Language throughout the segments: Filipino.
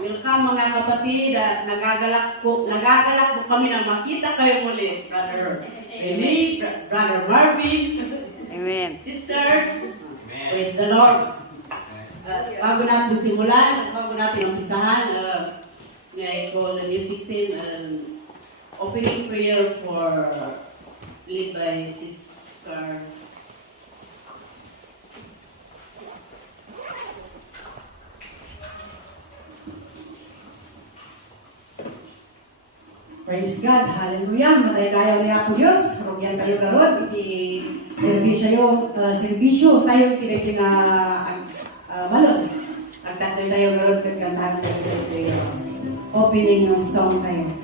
Welcome mga kapatid at nagagalak po kami na makita kayo muli, Brother Rene, Brother Marvin, Amen. sisters, praise the Lord. Bago natin simulan, bago natin umpisahan, may I call the music team opening prayer for led by Sister Praise God, hallelujah. Madayaw niya po Diyos. Rugyan kayo garod. Iti servisyo tayo kiniting malon. Agdatoy tayo garod kagkantahan tayo opening ng song tayo.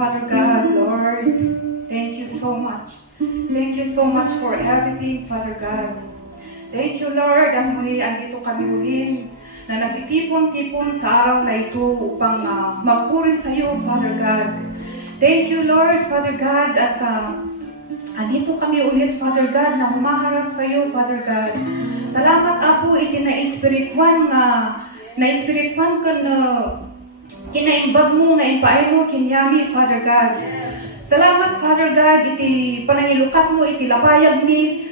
Father God, Lord, thank you so much. Thank you so much for everything, Father God. Thank you, Lord, at muli andito kami uli na nagtitipon-tipon sa araw na ito upang magpuri sa iyo, Father God. Thank you, Lord, Father God, at andito kami ulit, Father God, na humaharap sa iyo, Father God. Salamat, Apo, iti na-inspirituan ka na kinaimbag mo, nga impaay mo, kinyami, Father God. Salamat, Father God, iti panangilukat mo, iti lapayag mi,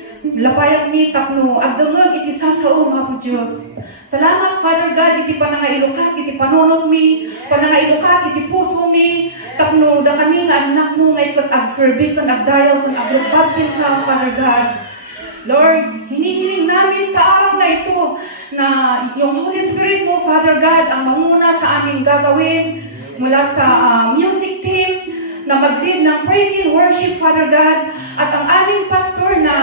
tapno, agdangag, iti sasaom, Apo Diyos. Salamat, Father God, iti panangailukat, iti panunod mi, panangailukat, iti puso mi, tapno, da kami nga anak mo, nga ikot agserbi, kan agdayaw, kan aglubagin ka, Father God. Lord, hinihiling namin sa araw na ito na yung Holy Spirit mo, Father God, ang manguna sa aming gagawin mula sa music team na mag-lead ng praise and worship, Father God, at ang aming pastor na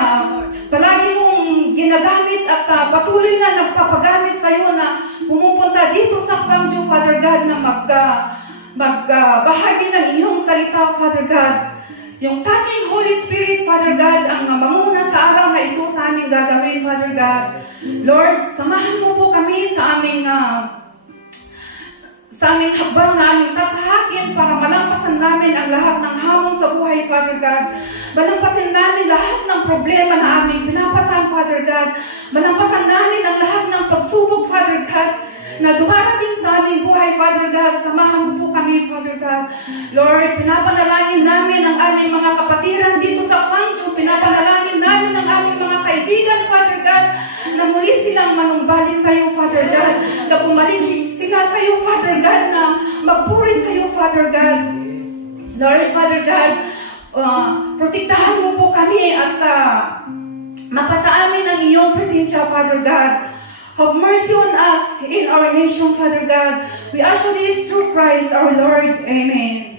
palagi mong ginagamit at patuloy na nagpapagamit sa iyo na pumupunta dito sa Pangjo, Father God, na magbahagi ng iyong salita, Father God. Yung tanging Holy Spirit, Father God, ang manguna sa araw na ito sa aming gagawin, Father God. Lord, samahan mo po kami sa aming hakbang na aming tatahakin para malampasan namin ang lahat ng hamon sa buhay, Father God. Malampasan namin lahat ng problema na aming pinapasan, Father God. Malampasan namin ang lahat ng pagsubok, Father God, na dumarating sa buhay, Father God. Samahan mo po kami, Father God. Lord, pinapanalangin namin ang aming mga kapatiran dito sa Pangcho. Pinapanalangin namin ang aming mga kaibigan, Father God, na muli silang manumbalik sa iyo, Father God. Na bumalik sila sa iyo, Father God, na magpuri sa iyo, Father God. Lord, Father God, protektahan mo po kami at mapasa amin ang iyong presensya, Father God. Have mercy on us in our nation, Father God. We ask this through Christ our Lord. Amen.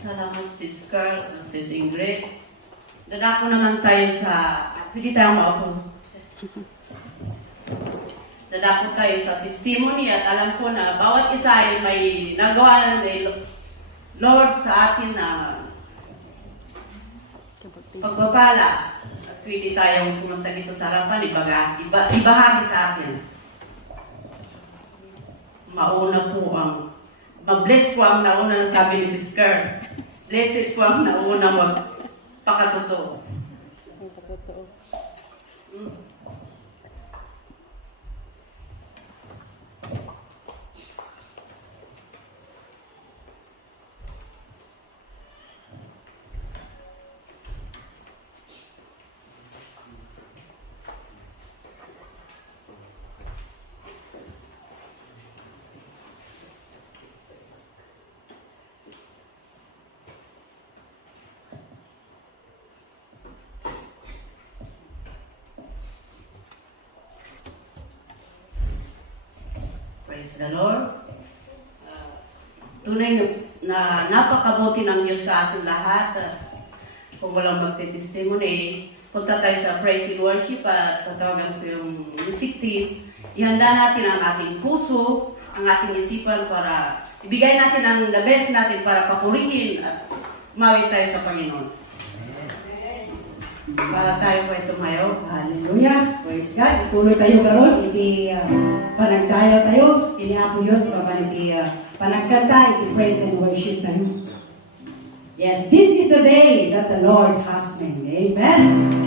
Salamat, Sis Carl, Sis Ingrid. Dadako naman tayo sa... Pwede tayong maupo. Dadako tayo sa testimony at alam ko na bawat isa ay may nagawa ng Lord sa atin na pagbabala. At pwede tayong pumunta dito sa harapan, ibahagi sa atin. Mauna po ang... Mag-bless po ang nauna na sabi ni Sis Carl. Blessed po ang nauna magpakatotoo. Praise the Lord. Tunay na napakabuti ng Diyos sa ating lahat. Kung walang magte-testimony, punta tayo sa praise and worship at tatawagan ko yung music team. Ihanda natin ang ating puso, ang ating isipan para ibigay natin ang the best natin para papurihin at umawit tayo sa Panginoon. Para tayo po ito ngayon. Hallelujah. Praise God. Ituloy tayo karon. Iti panagdayo tayo. Ini Apo Diyos. Iti panagkanta. Iti praise and worship tayo. Yes, this is the day that the Lord has made. Amen.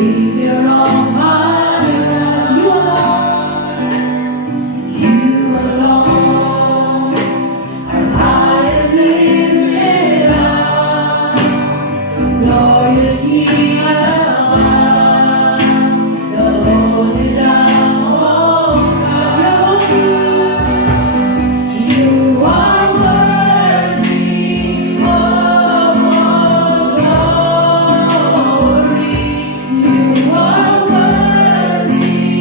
Savior of my life. You alone are high and lifted up, glorious King above, the Holy Lamb of God. You are worthy of all glory. You are worthy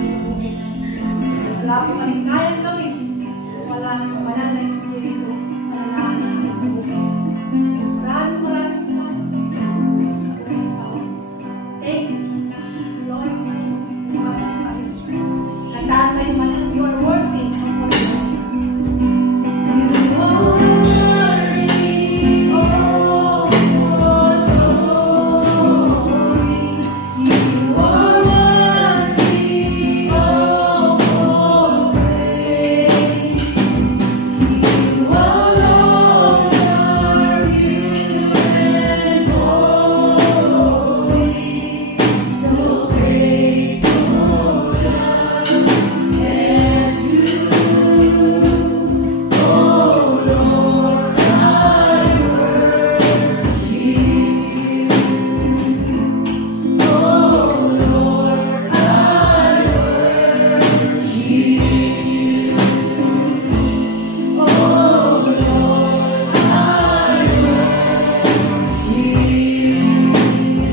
dito sa bukid natin. Mas labi pa rin kaya kami. Wala nang banal na Espiritu na nananahan sa bukid. Maraming salamat sa kanyang powers. Thank you, Jesus. Glorify you. Magnify you. Tandaan tayo man, you are worthy.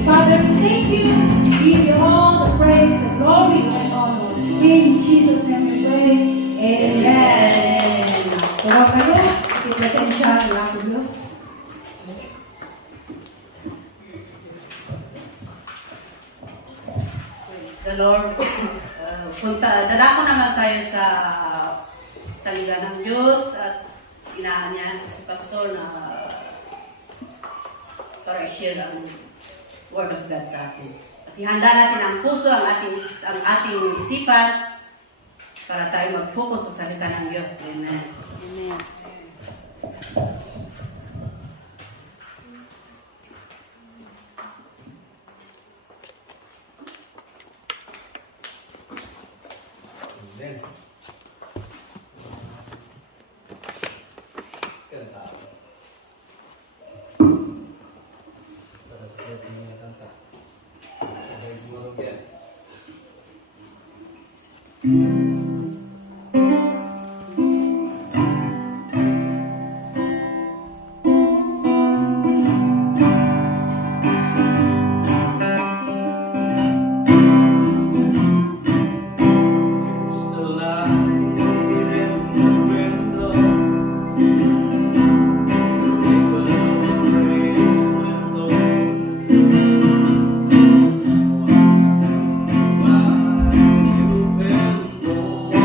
Father, thank you. We give you all the praise, the glory, and honor. In Jesus' name we pray. Amen. Tawag kayo, ipresensya ang lahat ng Diyos. Praise the Lord. Dadako naman tayo sa salita ng Diyos at inaanya si Pastor na para i-share ang Word of God sa atin. At ihanda natin ang puso, ang ating isipan para tayo mag-focus sa salita ng Diyos. Amen. Amen. Amen. Kanta. Para sa ating mga kanta. Sabay siguro yan. Here's the light in the window. Make the praise window. Someone standing by you window.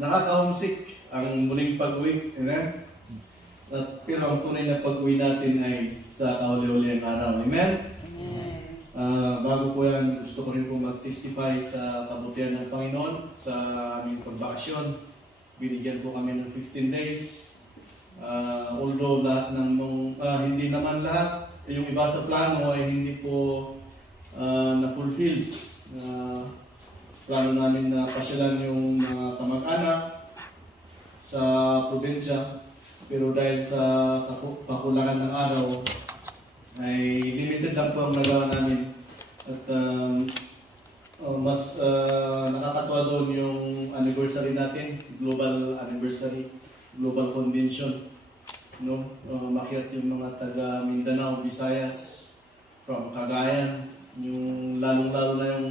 Nakaka-homesick ang muling pag-uwi. Amen? Pero ang tunay na pag-uwi natin ay sa kauli-uli ang araw. Amen? Bago po yan, gusto ko rin po mag-testify sa kabutihan ng Panginoon sa aming pagbakasyon. Binigyan po kami ng 15 days. Although lahat ng hindi naman lahat, yung iba sa plano ay hindi po na-fulfill. Plano namin na pasyalan yung mga kamag-anak sa probinsya. Pero dahil sa kakulangan ng araw, ay limited lang po ang nagawa namin. At mas nakakatuwa doon yung anniversary natin, global anniversary, global convention. No? Makiat yung mga taga Mindanao, Visayas, from Cagayan, yung lalong-lalo na yung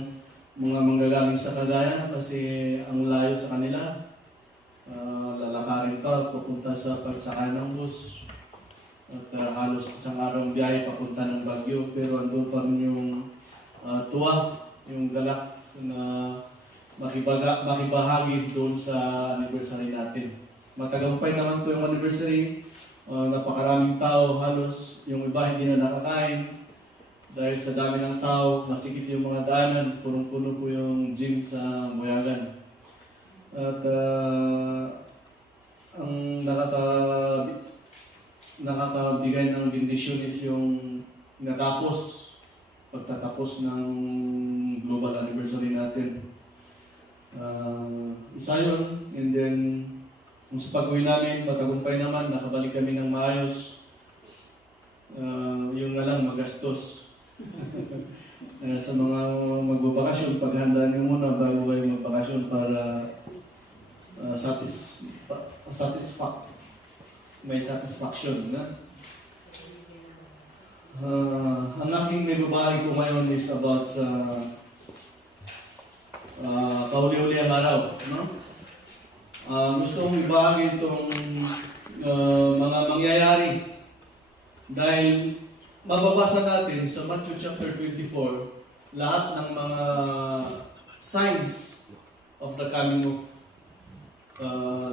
mga manggagaling sa Cagayan kasi ang layo sa kanila. Lalakarin ka, pupunta sa pagsakay ng bus. At halos isang araw ang biyahe papunta ng Baguio, pero andun pa rin yung tuwa, yung galak na makibahagi doon sa anniversary natin. Matagumpay naman po yung anniversary. Napakaraming tao, halos yung iba hindi na nakakain. Dahil sa dami ng tao, masikip yung mga daanan, punong-puno po yung gym sa Buyagan. At ang nakakabigay ng bendisyon is yung pagtatapos ng global anniversary natin. Isa yun, and then sa pag-uwi namin, matagumpay naman, nakabalik kami ng maayos. Yung nga lang, magastos. Sa mga magbabakasyon, paghanda niyo muna bago kayo magbakasyon para may satisfaction na. Ang aking may babae ko ngayon is about sa kauli-uli ang araw. No? Gusto kong ibahagi itong mga mangyayari dahil mababasa natin sa Matthew chapter 24 lahat ng mga signs of the coming of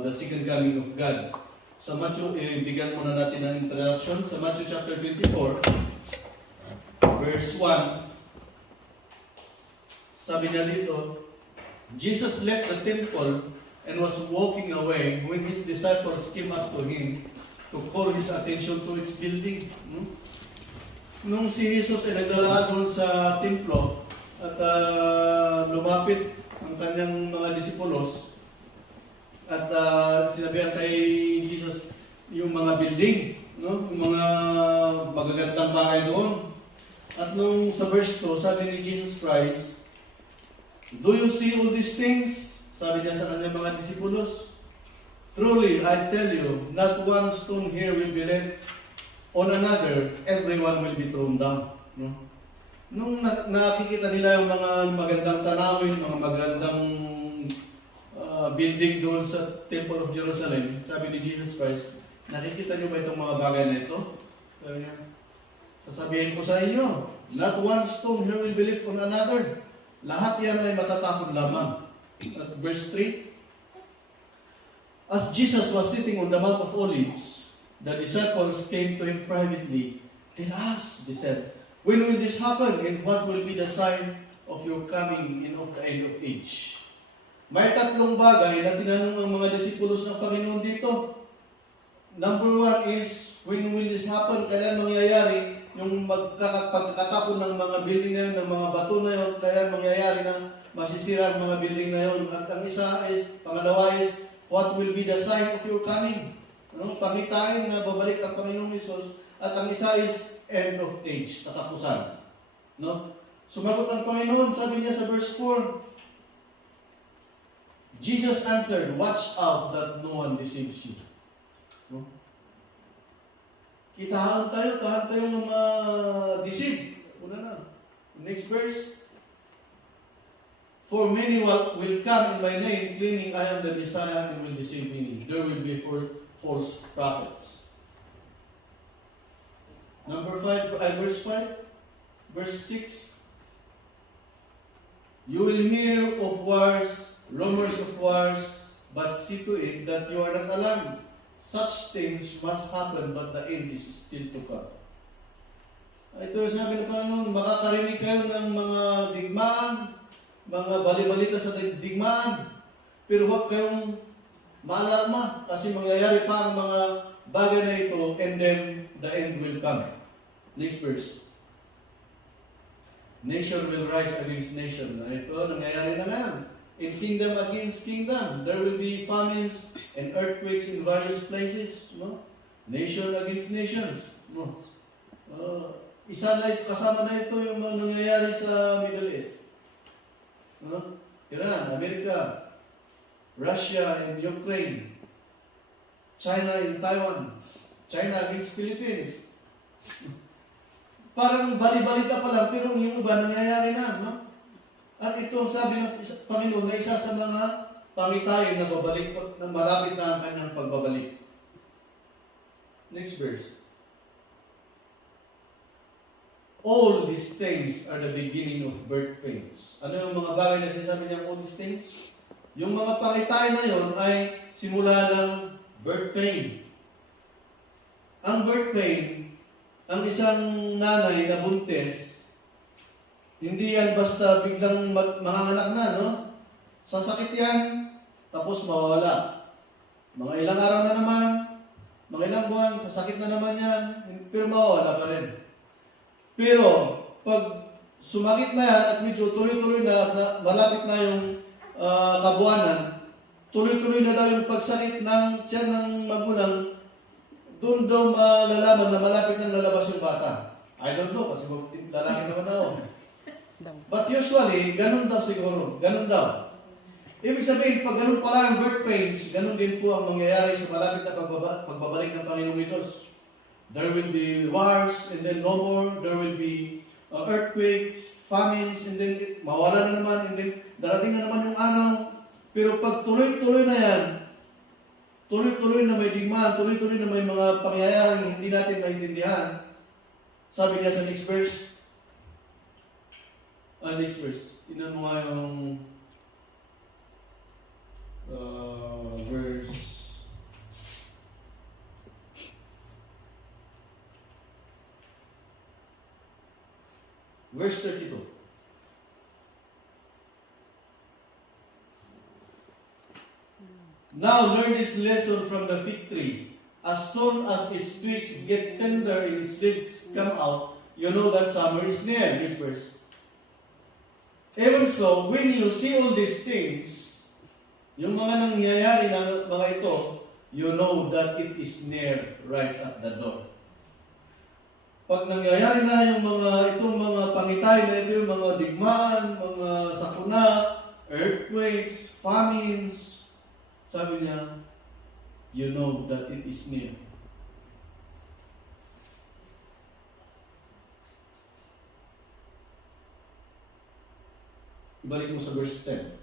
the second coming of God. Sa Matthew, bigyan muna natin ng introduction. Sa Matthew chapter 24, verse 1, sabi niya dito, Jesus left the temple and was walking away when his disciples came up to him to call his attention to its building. Nung si Jesus ay naglalakad doon sa templo at lumapit ang kanyang mga disipulos, at sinabihan kay Jesus yung mga building, no? Yung mga magagandang bahay doon. At nung sa verse 2, sabi ni Jesus Christ, "Do you see all these things?" Sabi niya sa kanyang mga disipulos, "Truly, I tell you, not one stone here will be left on another, everyone will be thrown down." No? Nung nakikita nila yung mga magandang tanawin, mga magandang building doon sa Temple of Jerusalem, sabi ni Jesus Christ, "Nakikita niyo ba itong mga bagay na ito?" Sabi niya, "Sasabihin ko sa inyo, not one stone here will be left on another." Lahat yan ay matatapon lamang. At verse 3, as Jesus was sitting on the Mount of Olives, the disciples came to him privately. "Tell us," they said, "when will this happen, and what will be the sign of your coming and of the end of age?" May tatlong bagay na tinanong ang mga disipulos ng Panginoon dito. Number 1 is, when will this happen? Kailan mangyayari yung pagkakatapon ng mga building na yun, ng mga bato na yun, kailan mangyayari na masisira ang mga building na yun? At ang isa is, pangalawa is, what will be the sign of your coming? Pangitain na babalik ang Panginoong Hesus. At ang isa is, end of age, katapusan. No? Sumagot ang Panginoon, sabi niya sa verse 4, Jesus answered, "Watch out that no one deceives you." No? Tahan tayo ng deceive. Una na. Next verse. "For many will come in my name, claiming I am the Messiah, and will deceive many. There will be false prophets." Verse 5, verse 6. You will hear of wars, rumors of wars, but see to it that you are not alarmed. Such things must happen, but the end is still to come. Ito yung sabi ng Panginoon, makakarinig kayo ng mga digmaan, mga bali-balita sa digmaan, pero huwag kayong maalarma kasi mangyayari pa ang mga bagay na ito, and then the end will come. Next verse. Nation will rise against nation. Ito, nangyayari na ngayon. In kingdom against kingdom, there will be famines and earthquakes in various places. No? Nation against nations. No? Isa na ito, kasama na ito yung mga nangyayari sa Middle East. No? Iran, Amerika, Russia and Ukraine, China and Taiwan, China against Philippines. Parang bali-balita pa lang, pero yung iba nangyayari na, no? At ito ang sabi ng Panginoon na isa sa mga pangitayin na babalik, na malapit na ang kanyang pagbabalik. Next verse. All these things are the beginning of birth pains. Ano yung mga bagay na sinasabi niya, all these things? Yung mga pangitayin na yon ay simula ng birth pain. Ang birth pain, ang isang nanay na buntis, hindi yan basta biglang manganganak na, no? Sasakit yan, tapos mawawala. Mga ilang araw na naman, mga ilang buwan, sasakit na naman yan, pero mawawala pa rin. Pero, pag sumakit na yan at medyo tuloy-tuloy na at malapit na yung kabuanan, tuloy-tuloy na daw yung pagsakit ng tiyan ng magulang, doon daw malalaman na malapit nang lalabas yung bata. I don't know, kasi lalaki naman ako. But usually, ganun daw siguro. Ganun daw. Ibig sabihin, pag ganun pala ang birth pains, ganun din po ang mangyayari sa malapit na pagbabalik ng Panginoong Hesus. There will be wars, and then no more. There will be earthquakes, famines, and then mawala na naman, and then darating na naman yung araw. Pero pag tuloy-tuloy na yan, tuloy-tuloy na may digmaan, tuloy-tuloy na may mga pangyayaring hindi natin maintindihan, sabi niya sa next verse, next verse. Tingnan mo nga yung verse 32. Now learn this lesson from the fig tree. As soon as its twigs get tender and its leaves come out, you know that summer is near. Next verse. Even so, when you see all these things, yung mga nangyayari na mga ito, you know that it is near, right at the door. Pag nangyayari na yung itong mga pangitay na ito, yung mga digmaan, mga sakuna, earthquakes, famines, sabi niya, you know that it is near. Ibalik mo sa verse 10.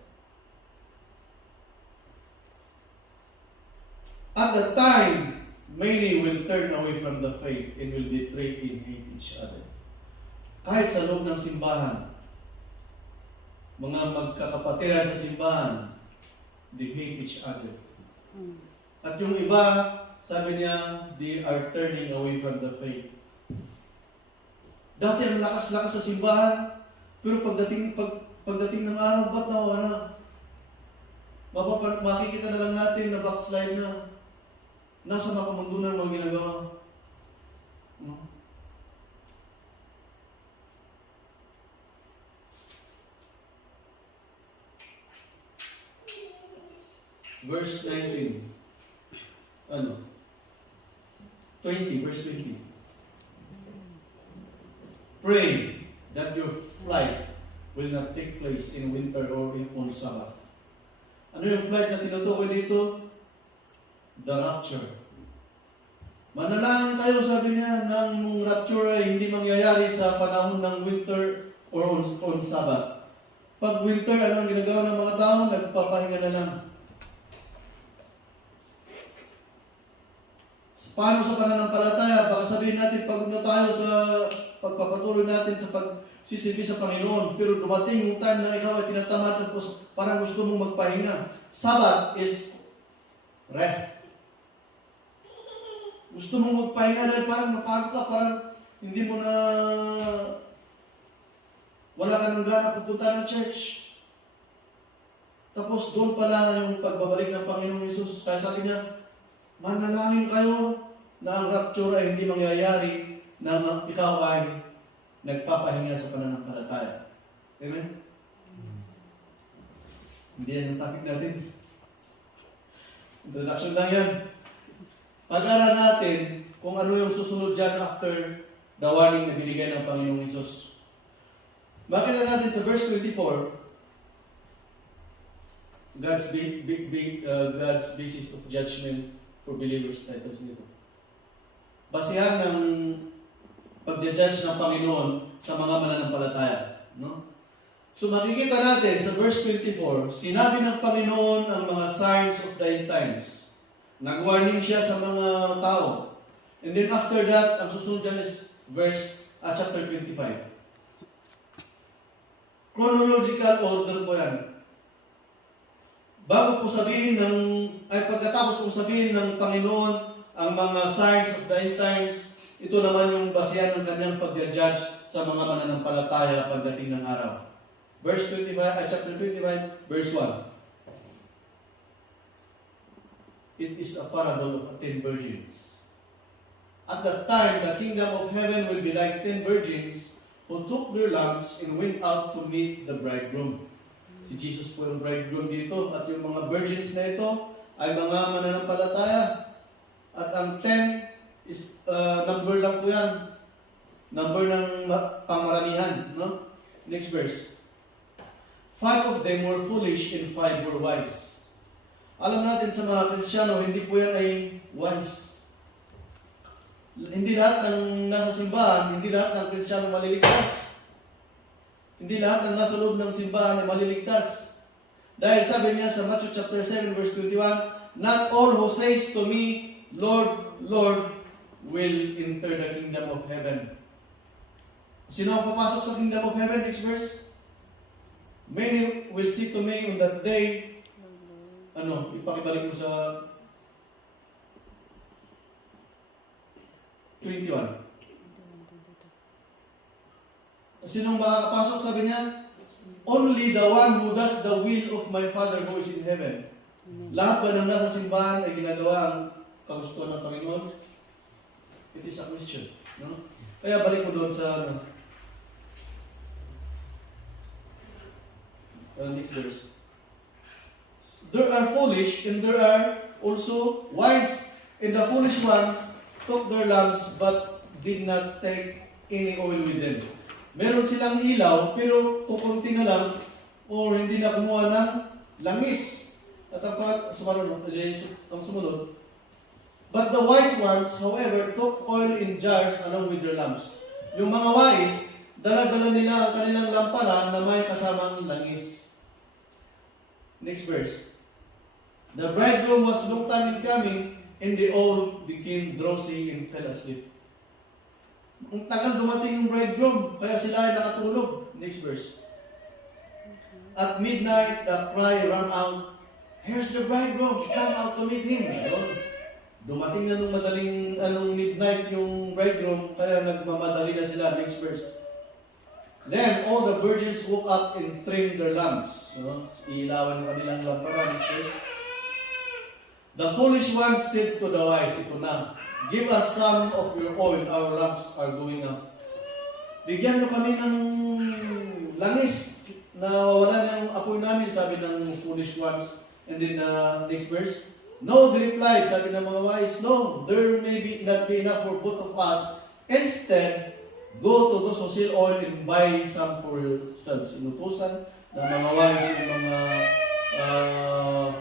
At the time, many will turn away from the faith and will betray and hate each other. Kahit sa loob ng simbahan, mga magkakapatiran sa simbahan, they hate each other. At yung iba, sabi niya, they are turning away from the faith. Dati ang lakas-lakas sa simbahan, pero pagdating ng araw, ba't nawala? Makikita na lang natin na backslide na. Nasa makamundo na mga ginagawa. No? Verse 19. 20, verse 20. Pray that your flight will not take place in winter or on Sabbath. Ano yung flight na tinutukoy dito? The rapture. Manalangin tayo, sabi niya, ng rapture ay hindi mangyayari sa panahon ng winter or on Sabbath. Pag winter, anong ginagawa ng mga tao? Nagpapahinga na lang. Paano sa pananampalataya? Baka sabihin natin, pagod na tayo sa pagpapatuloy natin sa nagsisilbi sa Panginoon. Pero dumating yung time na ikaw ay tinatamad, tapos parang gusto mong magpahinga. Sabbath is rest. Gusto mong magpahinga dahil parang napagod ka, parang hindi mo na, wala ka ng gana pupunta ng church. Tapos doon pala yung pagbabalik ng Panginoong Hesus. Kaya sabi niya, manalangin kayo na ang rapture ay hindi mangyayari na ikaw ay nagpapahinga sa pananampalataya. Amen? Hindi yan yung topic natin. Introduction lang yan. Pag-aral natin kung ano yung susunod dyan after the warning na binigay ng Panginoong Hesus. Makita natin sa verse 24, God's basis of judgment for believers, titles nito. Basihan ng pagja-judge ng Panginoon sa mga mananampalataya. No? So makikita natin sa verse 24, sinabi ng Panginoon ang mga signs of the end times. Nag-warning siya sa mga tao. And then after that, ang susunod dyan is chapter 25. Chronological order po yan. Pagkatapos po sabihin ng Panginoon ang mga signs of the end times, ito naman yung basihan ng kanyang pag-judge sa mga mananampalataya pagdating ng araw. Chapter 25, verse 1. It is a parable of 10 virgins. At that time, the kingdom of heaven will be like 10 virgins who took their lamps and went out to meet the bridegroom. Si Jesus po yung bridegroom dito, at yung mga virgins na ito ay mga mananampalataya. At ang 10 is number lang po yan. Number ng pamaramihan. No? Next verse. 5 of them were foolish and 5 were wise. Alam natin sa mga Kristiyano, hindi po yan ay wise. Hindi lahat ng nasa simbahan, hindi lahat ng Kristiyano maliligtas. Hindi lahat ng nasa loob ng simbahan ay maliligtas. Dahil sabi niya sa Matthew chapter 7 verse 21, not all who says to me, Lord, Lord, will enter the kingdom of heaven. Sino ang papasok sa kingdom of heaven? Next verse. Many will say to me on that day, ipakibalik mo sa 21. Sinong makakapasok? Sabi niya, only the one who does the will of my Father who is in heaven. Lahat ba ng nasa simbahan ay ginagawa ang kagustuhan ng Panginoon? It is a question. No? Kaya balik mo doon sa next verse. There are foolish and there are also wise. And the foolish ones took their lamps but did not take any oil with them. Meron silang ilaw, pero kukunti na lang or hindi na kumuha ng langis. At ang sumunod, but the wise ones, however, took oil in jars along with their lamps. Yung mga wise, dala-dala nila ang kanilang lampara na may kasamang langis. Next verse. The bridegroom was long time in coming, and they all became drowsy and fell asleep. Ang tagal dumating yung bridegroom, kaya sila ay nakatulog. Next verse. At midnight, the cry rang out, here's the bridegroom, come out to meet him. Dumating na nung madaling midnight yung bridegroom, kaya nagmamadali na sila. Next verse. Then all the virgins woke up and trimmed their lamps. Ilawan ng kanilang lampara. Next verse. The foolish ones said to the wise, ito na, give us some of your oil, our lamps are going out. Bigyan nyo kami ng langis na wala ng apoy namin, sabi ng foolish ones. And then next verse, no, they replied, sabi ng mga wise, no, there may not be enough for both of us. Instead, go to those who sell oil and buy some for yourselves. Inutusan ng mga wise yung mga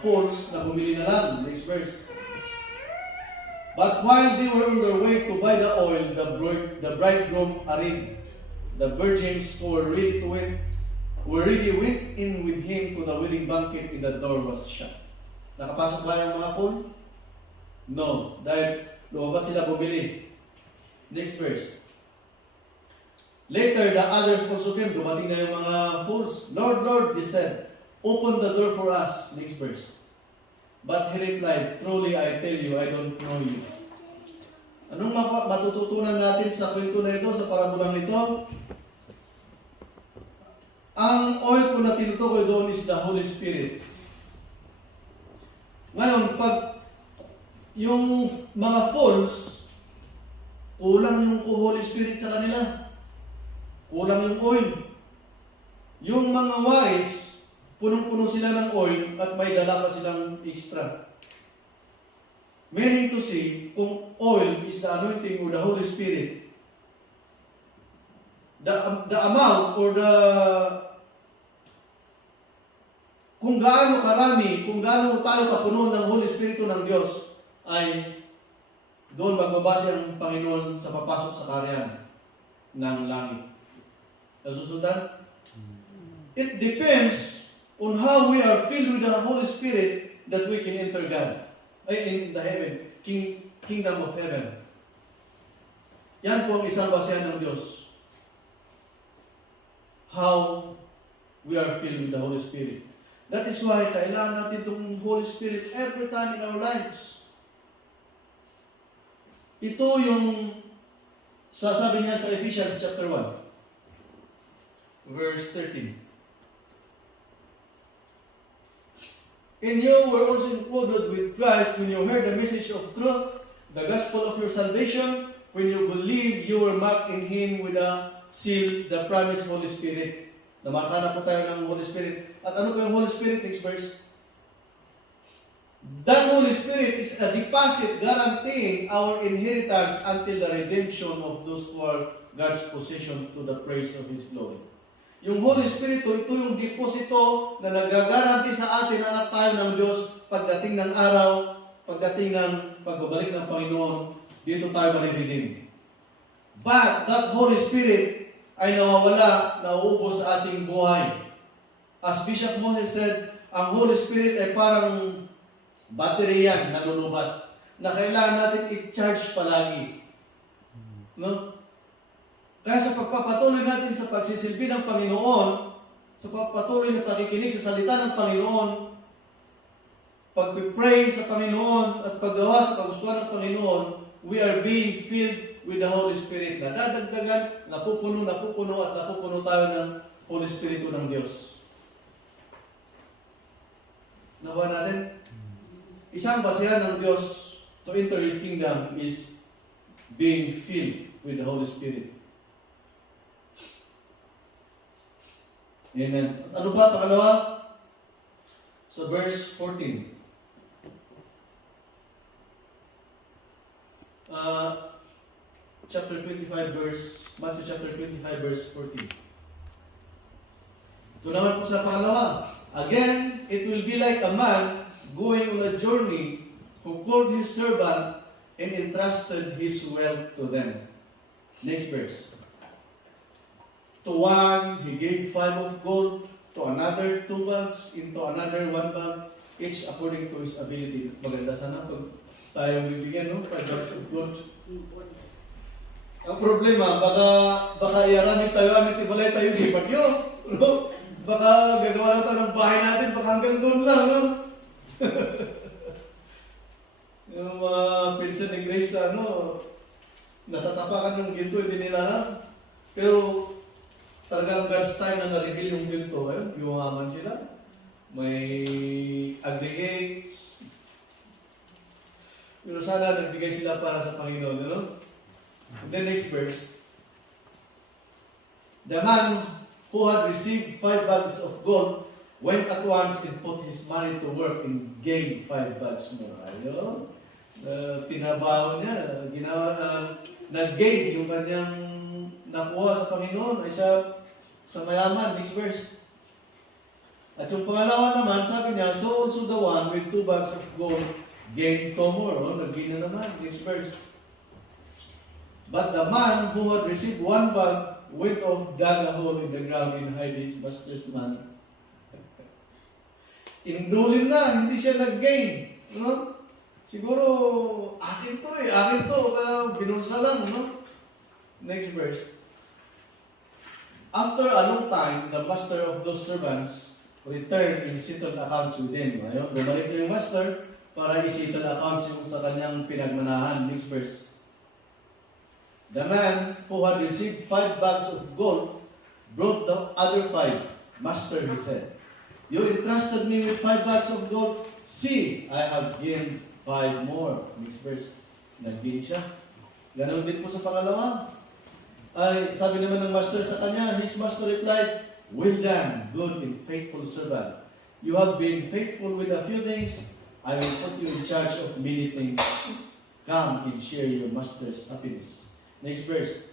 fools na bumili na lang. Next verse. But while they were on their way to buy the oil, the bridegroom arrived. The virgins who were ready went in with him to the wedding banquet, and the door was shut. Nakapasok ba yung mga fool? No, dahil lumabas sila bumili. Next verse. Later, the others also came. Dumating na yung mga fools. Lord, Lord, they said, open the door for us. Next verse. But he replied, truly I tell you, I don't know you. Anong matututunan natin sa kwento na ito, sa parabulang ito? Ang oil po na tinutukoy doon is the Holy Spirit. Ngayon, pag yung mga fools, kulang yung Holy Spirit sa kanila. Kulang yung oil. Yung mga wise, punong-puno sila ng oil at may dala pa silang extra. Meaning to say, kung oil is the anointing or the Holy Spirit, the amount or kung gaano karami, kung gaano tayo kapuno ng Holy Espiritu ng Diyos, ay doon magbabase ang Panginoon sa papasok sa kaharian ng langit. Nasusundan? It depends on how we are filled with the Holy Spirit that we can enter God. In the heaven, kingdom of heaven. Yan po ang isang basehan ng Diyos. How we are filled with the Holy Spirit. That is why kailangan natin itong Holy Spirit every time in our lives. Ito yung sasabi niya sa Ephesians chapter 1. Verse 13. And you were also included with Christ when you heard the message of truth, the gospel of your salvation. When you believe, you were marked in Him with a seal, the promised Holy Spirit. Namarka na po tayo ng Holy Spirit. At ano po yung Holy Spirit? Next verse. That Holy Spirit is a deposit guaranteeing our inheritance until the redemption of those who are God's possession to the praise of His glory. Yung Holy Spirit, ito yung deposito na nagagaranti sa atin na anak tayo ng Diyos pagdating ng araw, pagdating ng pagbabalik ng Panginoon, dito tayo mariredeem. But that Holy Spirit ay nawawala, nauubos sa ating buhay. As Bishop Moses said, ang Holy Spirit ay parang battery yan, nalulubat, na kailangan natin i-charge palagi. No? Kaya sa pagpapatuloy natin sa pagsisilbi ng Panginoon, sa pagpatuloy na pakikinig sa salita ng Panginoon, pag-pray sa Panginoon at paggawa sa kagustuhan ng Panginoon, we are being filled with the Holy Spirit. Nadadagdagan, napupuno at napupuno tayo ng Holy Spiritu ng Diyos. Nawa natin? Isang basehan ng Diyos to enter His kingdom is being filled with the Holy Spirit. Amen. Ano pa? Pangalawa? Sa verse 14. Chapter 25 verse, Matthew chapter 25 verse 14. Ito naman po sa pangalawa. Again, it will be like a man going on a journey who called his servant and entrusted his wealth to them. Next verse. To one, he gave 5 of gold, to another 2 bags, into another 1 bag, each according to his ability. Maganda sana pag tayo bibigyan, no? 5 bags of gold. Ang problema, baka iaramid tayo, ibalay tayo sa bagyo. No? Baka gagawa lang tayo ng bahay natin, baka hanggang doon lang, no? Yung mga pinsan ni Grace, natatapakan yung ginto, hindi nila alam. Pero, talagang God's time na na-reveal yung ginto, yumaman sila. May aggregates. Pero sana nagbigay sila para sa Panginoon, no? And then next verse. The man who had received 5 bags of gold went at once and put his money to work and gained 5 bags more. Ayun. Tinabaho niya. Nag-gain yung kanyang nakuha sa Panginoon ay sa mayaman. Next verse. At yung pangalawa naman, sabi niya, so also the one with 2 bags of gold gained 2 more. Nag-gain na naman. Next verse. But the man who had received 1 bag went off, dug a hole in the ground and hid his master's money. Inundulin na, hindi siya nag-gain. No? Siguro, akin to. Binulsa lang. No? Next verse. After a long time, the master of those servants returned and settled accounts with them. Ayun, bumalik na yung master para i-settle accounts yung sa kanyang pinagmanahan. Next verse. The man who had received 5 bags of gold brought the other 5. Master, he said, you entrusted me with 5 bags of gold. See, I have gained 5 more. Next verse. Nag-gain siya. Ganon din po sa pangalawa. Ay, sabi naman ng master sa kanya, his master replied, well done, good and faithful servant. You have been faithful with a few things. I will put you in charge of many things. Come and share your master's happiness. Next verse.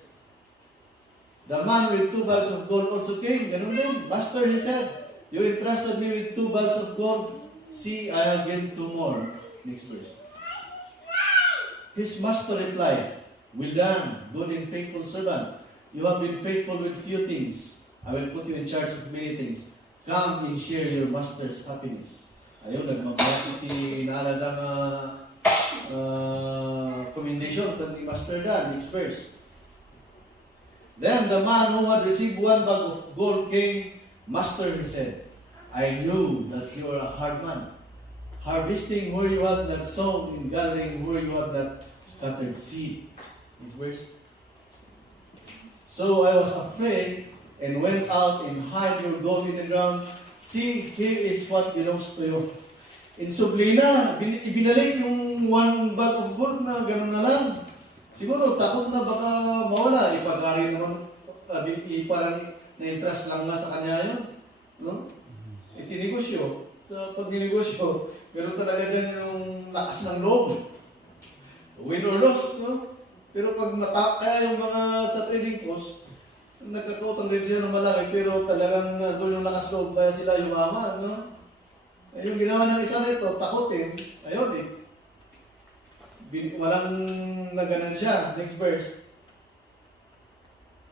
The man with 2 bags of gold also came. Ganun din. Master, he said, you entrusted me with 2 bags of gold. See, I have gained 2 more. Next verse. His master replied, well done, good and faithful servant. You have been faithful with few things. I will put you in charge of many things. Come and share your master's happiness. Ayun, nagmamahati inaala ng commendation to the master dan. Next verse. Then the man who had received 1 bag of gold came. Master, he said, I knew that you are a hard man, harvesting where you have not sown and gathering where you have not scattered seed. Next verse. So I was afraid and went out and hid your gold in the ground. See, here is what belongs to you. Insubli na, ibinalik yung 1 bag of gold na gano'n na lang. Siguro, takot na baka mawala. Ipagkari naman, parang na-interest lang nga sa kanya yun. No? Itinegosyo. Sa pag-ninegosyo, gano'n talaga dyan yung lakas ng loob. Win or loss, no? Pero pag kaya yung mga sa trading post, nagkakautang rin sila ng malaki, pero talagang doon yung lakas loob, kaya sila yumaman, no? Eh, yung ginawa ng isa nito, takotin, ayun eh. Walang naganan siya. Next verse.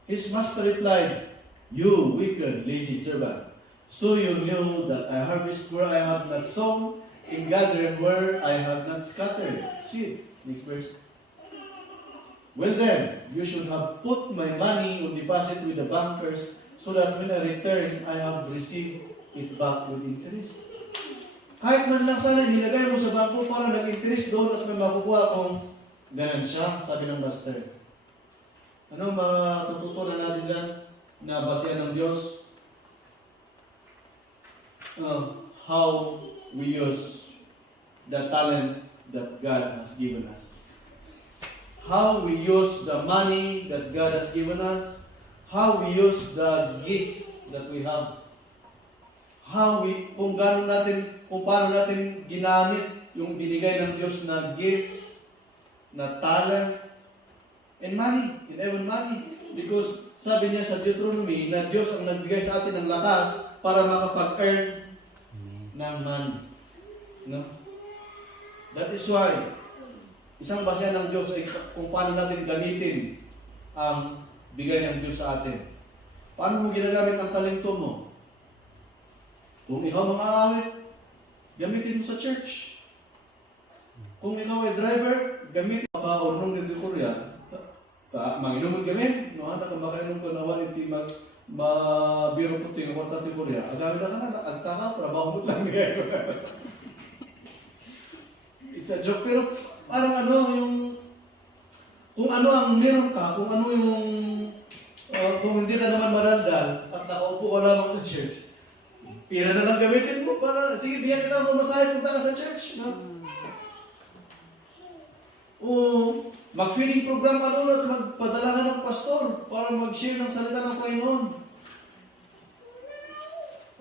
His master replied, you wicked, lazy servant. So you knew that I harvest where I have not sown, and gather where I have not scattered seed. Next verse. Well then, you should have put my money on deposit with the bankers, so that when I return, I have received it back with interest. Kahit man lang sana nilagay mo sa bangko para nag-interest doon at may makukuha kung ganansya, sabi ng master. Ano matututunan natin dyan na basehan ng Diyos? How we use the talent that God has given us. How we use the money that God has given us. How we use the gifts that we have. Kung paano natin ginamit yung binigay ng Diyos na gifts, na talent, and money, and even money. Because sabi niya sa Deuteronomy na Diyos ang nagbigay sa atin ng lakas para makapag-earn ng money. No? That is why, isang basehan ng Diyos ay kung paano natin gamitin ang bigay ng Diyos sa atin. Paano mo ginagamit ang talento mo? Kung ikaw mang-aawit, gamitin mo sa church. Kung ikaw ay driver, gamitin mo. Paornong din ko Korea, manginom mo gamit. No, nakamakainong ko na wala hindi mabiro ko tingin ko tati Korea. Agawin na ka na, agtaka, trabaho mo lang ngayon. It's a joke, pero parang kung ano ang meron ka, kung ano yung, kung hindi ka naman marandal at nakaupo ka lamang sa church, pira na lang gamitin mo para, sige, bigyan kita ng masahe, punta ka sa church. No? O mag-feeding program ka doon at magpadala ka ng pastor para mag-share ng salita ng Panginoon.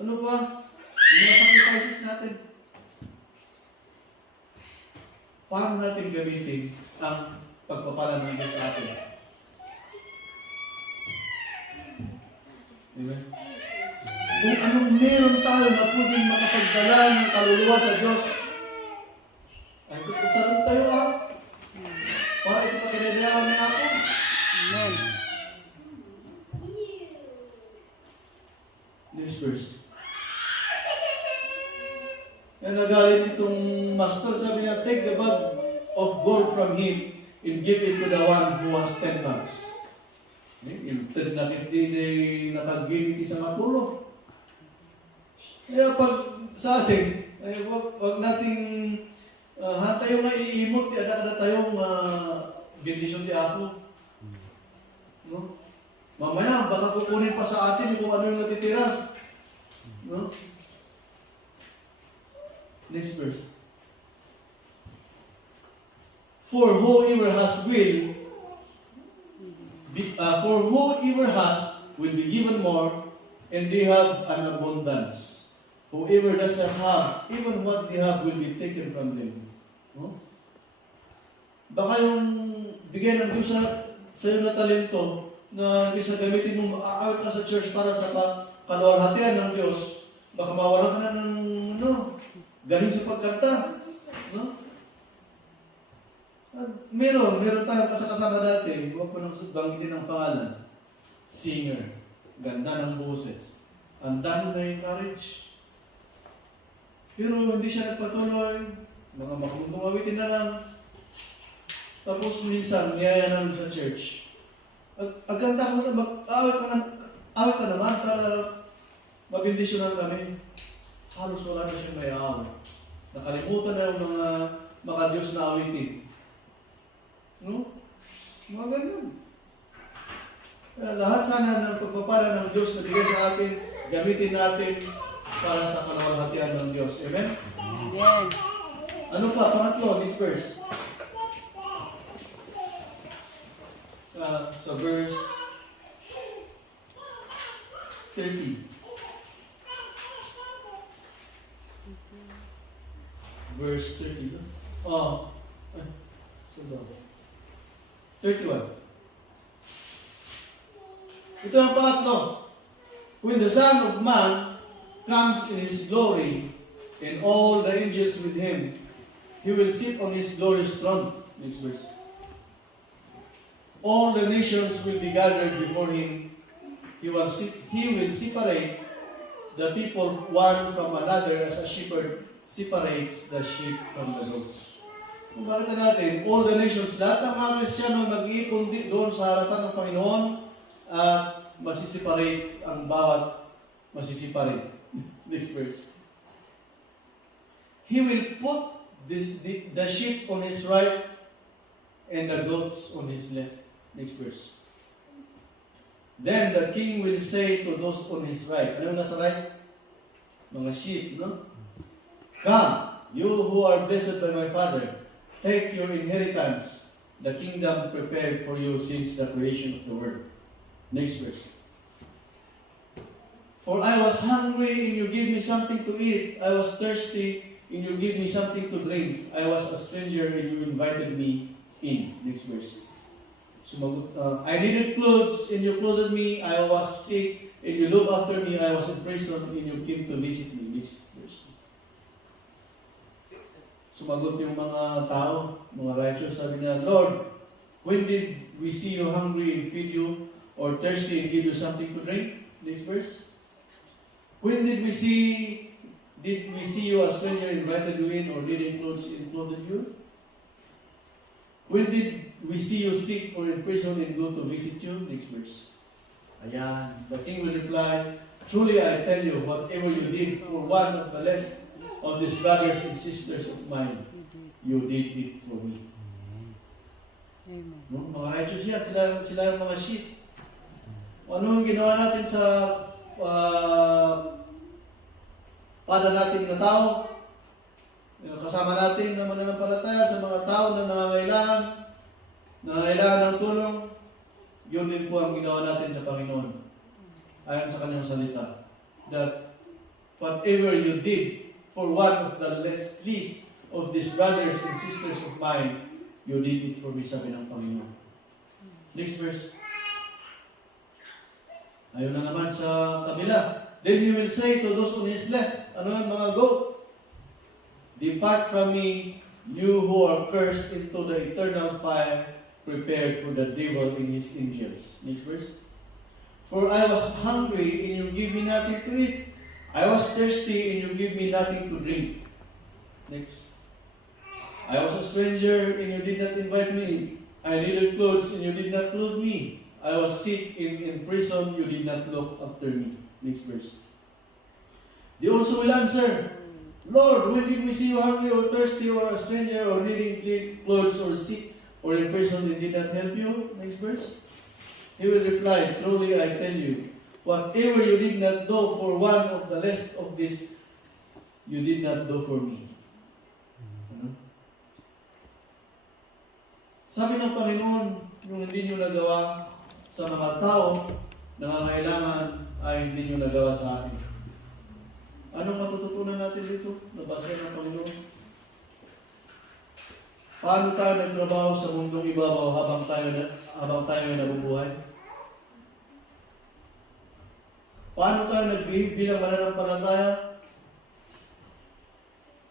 Ano ba? Yung mga sacrifices natin. Paano natin gamitin ang pagpapala ng Diyos sa atin? Amen? Kung anong meron tayo na pwedeng makapagdala ng kaluluwa sa Diyos, ay tutusaran tayo para ito pakinadayawan niya ako. Amen. Next verse. Kaya nagalit itong master, sabi niya, take the bag of gold from him and give it to the one who has 10 bags. Intend na kiti natagin iti sa matulog. Kaya pag sa atin, ay wag nating tayo nga iimot, ti ada tayong bendisyon ti Apo. No? Mamaya, baka kukunin pa sa atin kung ano yung natitira. No? Next verse. For whoever has will be given more, and they have an abundance. Whoever does not have, even what they have will be taken from them. No? Baka yung bigay ng Diyos sa iyo na talento na imbis na gamitin mo, aawit ka sa church para sa kaluwalhatian ng Diyos, baka mawalan ka na ng galing sa pagkanta. No? Meron tayong kasama dati, huwag ko nang banggitin ang pangalan. Singer. Ganda ng boses. Ang dami na yung courage. Pero hindi siya nagpatuloy. Mga makulong awitin na lang. Tapos minsan, niyaya namin sa church. Aganda ko na, awit ka naman para mabindisyonan kami. Halos wala na siyang may awit. Nakalimutan na yung mga makadiyos na awitin. No? Mga ganyan. Lahat sana ng pagpapala ng Diyos na bigay sa atin, gamitin natin para sa kaluwalhatian ng Diyos. Amen? Amen. Ano pa? Pangatlo, next verse. Sa verse 30. Verse 30. Oh. 31. Ito ang pangatlo. When the Son of Man comes in His glory, and all the angels with Him, He will sit on His glorious throne. Next verse. All the nations will be gathered before Him. He will separate the people one from another as a shepherd separates the sheep from the goats. Kung bakit natin, all the nations, lahat ng mga Kristiyano mag-iipon doon sa harapan ng Panginoon at masisiparate ang bawat masisiparate. Next verse. He will put the sheep on His right and the goats on His left. Next verse. Then the king will say to those on His right, ano yung nasa right? Mga sheep, no? Come, you who are blessed by my Father, take your inheritance, the kingdom prepared for you since the creation of the world. Next verse. For I was hungry, and you gave me something to eat. I was thirsty, and you gave me something to drink. I was a stranger, and you invited me in. Next verse. I needed clothes, and you clothed me. I was sick, and you looked after me. I was in prison, and you came to visit me. Next verse. Sumagot yung mga tao, mga righteous, sabi niya, Lord, when did we see you hungry and feed you, or thirsty and give you something to drink? Next verse. When did we see you a stranger invited you in, or needing clothes and clothed you? When did we see you sick or in prison and go to visit you? Next verse. Ayan. The king will reply, truly I tell you, whatever you did for one of the less of these brothers and sisters of mine, you did it for me. Amen. No? Mga righteous yan, sila yung mga sheep. Ano yung ginawa natin sa pada natin na tao? Kasama natin na mananampalataya sa mga tao na nangangailangan ng tulong, yun din po ang ginawa natin sa Panginoon. Ayon sa kanyang salita. That whatever you did for one of the least of these brothers and sisters of mine, you did it for me, sabi ng Panginoon. Next verse. Ayun na naman sa kabila. Then He will say to those on His left, ano yung mga goat? Depart from me, you who are cursed, into the eternal fire prepared for the devil and his angels. Next verse. For I was hungry, and you gave me nothing to eat. I was thirsty, and you gave me nothing to drink. Next. I was a stranger, and you did not invite me. I needed clothes, and you did not clothe me. I was sick in prison, you did not look after me. Next verse. They also will answer, Lord, when did we see you hungry or thirsty or a stranger or needing clean clothes or sick or in prison and did not help you? Next verse. He will reply, truly I tell you, whatever you did not do for one of the least of this, you did not do for me. Ano? Sabi ng Panginoon, yung hindi nyo nagawa sa mga tao na nangangailangan ay hindi nyo nagawa sa akin. Anong matututunan natin dito? Nabasa ng Panginoon. Paano tayo nagtrabaho sa mundong ibabaw habang tayo ay nabubuhay? Paano tayo nagbihig bilang mananampalataya?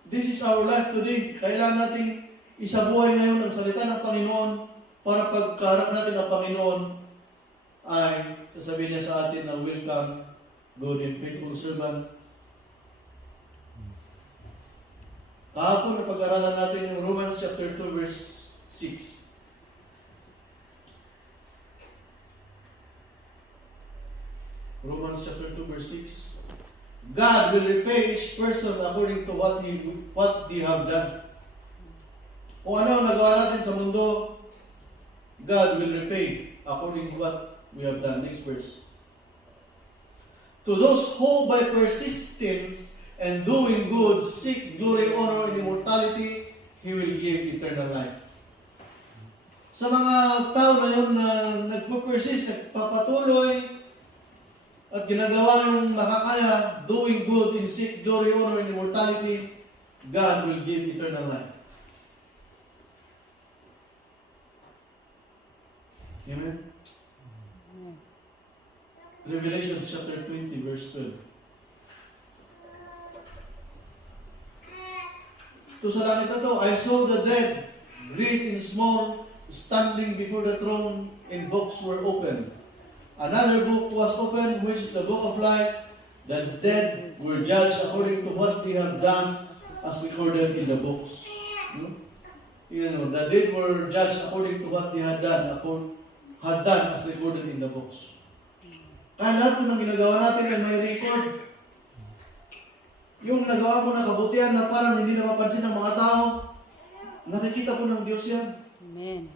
This is our life today. Kailangan nating isabuhay ngayon ang salita ng Panginoon para pagkaharap natin ang Panginoon ay sasabihin niya sa atin na welcome, good and faithful servant. Kahapon na pag-aralan natin yung Romans chapter 2 verse 6. Romans chapter 2 verse 6. God will repay each person according to what they have done. Kung ano ang nagawa natin sa mundo, God will repay according to what we have done. Next verse. To those who by persistence and doing good seek glory, honor, and immortality, He will give eternal life. Sa mga tao na yun na nagpo-persist, nagpapatuloy, at ginagawa yung makakaya, doing good and seek glory, honor, and immortality, God will give eternal life. Amen? Revelation chapter 20 verse 12. Ito sa langit na to, I saw the dead, great and small, standing before the throne, and books were opened. Another book was opened, which is the book of life. The dead were judged according to what they have done, as recorded in the books. The dead were judged according to what they had done as recorded in the books. Kaya lahat po ng ginagawa natin ay may record. Yung nagawa mo na kabutihan na parang hindi na mapansin ng mga tao, nakikita po ng Diyos yan. Amen.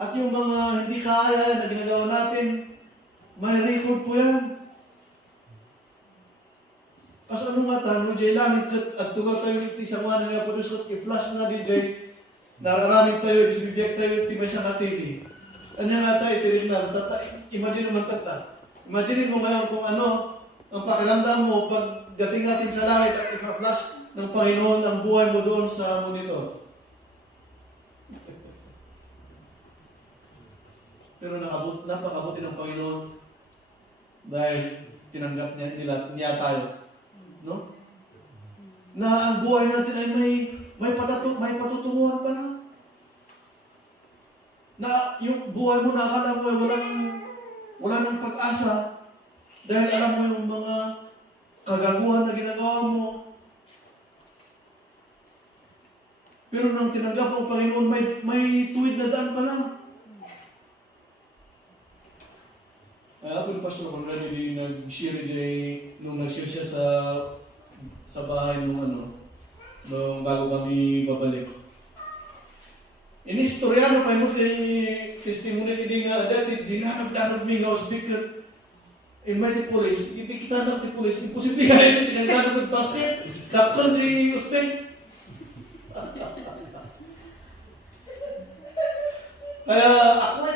At yung mga hindi kaya na ginagawa natin, may record po yan. As anong mata, no Jay lamit at tugaw tayo iti sa mga nga po Diyos at i-flash na DJ, nararamit tayo, isibigyak tayo iti may sa TV. Ano nga tayo, itirin na, imagine naman tata. Imagine mo ngayon kung ano, ang pakiramdam mo pag dating natin sa langit at i-flash ng Panginoon ang buhay mo doon sa monitor. Pero napakabuti ng Panginoon dahil tinanggap niya tayo. No? Na ang buhay natin ay may patutunguhan pa na. Na yung buhay mo na akala mo ay wala ng pag-asa dahil alam mo yung mga kagaguhan na ginagawa mo. Pero nang tinanggap mo ang Panginoon, may tuwid na daan pa lang. Ako yung pastor kung ready din nag-share nung nag-share siya sa bahay nung bago kami babalik. Inistoryano pa yung testimony din nga dati dinanap-danap mi nga speaker in my police, hindi kita na ti police, imposible nga ito tinanggap ng basit, dakon si Uspek. Kaya ako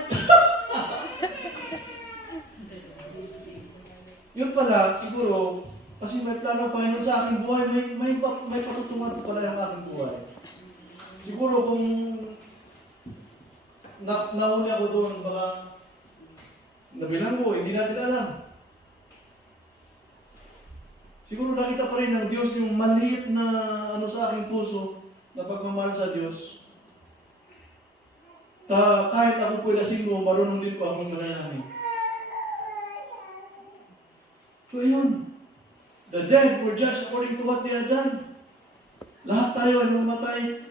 yun pala, siguro, kasi may plano pa Panginoon sa aking buhay, may patutungan pa pala yung aking buhay. Siguro kung nahuli ako doon, baka nabilang ko, hindi natin alam. Siguro nakita pa rin ng Diyos yung maliit na sa aking puso na pagmamahal sa Diyos. Kahit ako po'y lasing mo, marunong din pa akong manalangin. So yun, the dead were judged according to what they had done. Lahat tayo ay mamatay.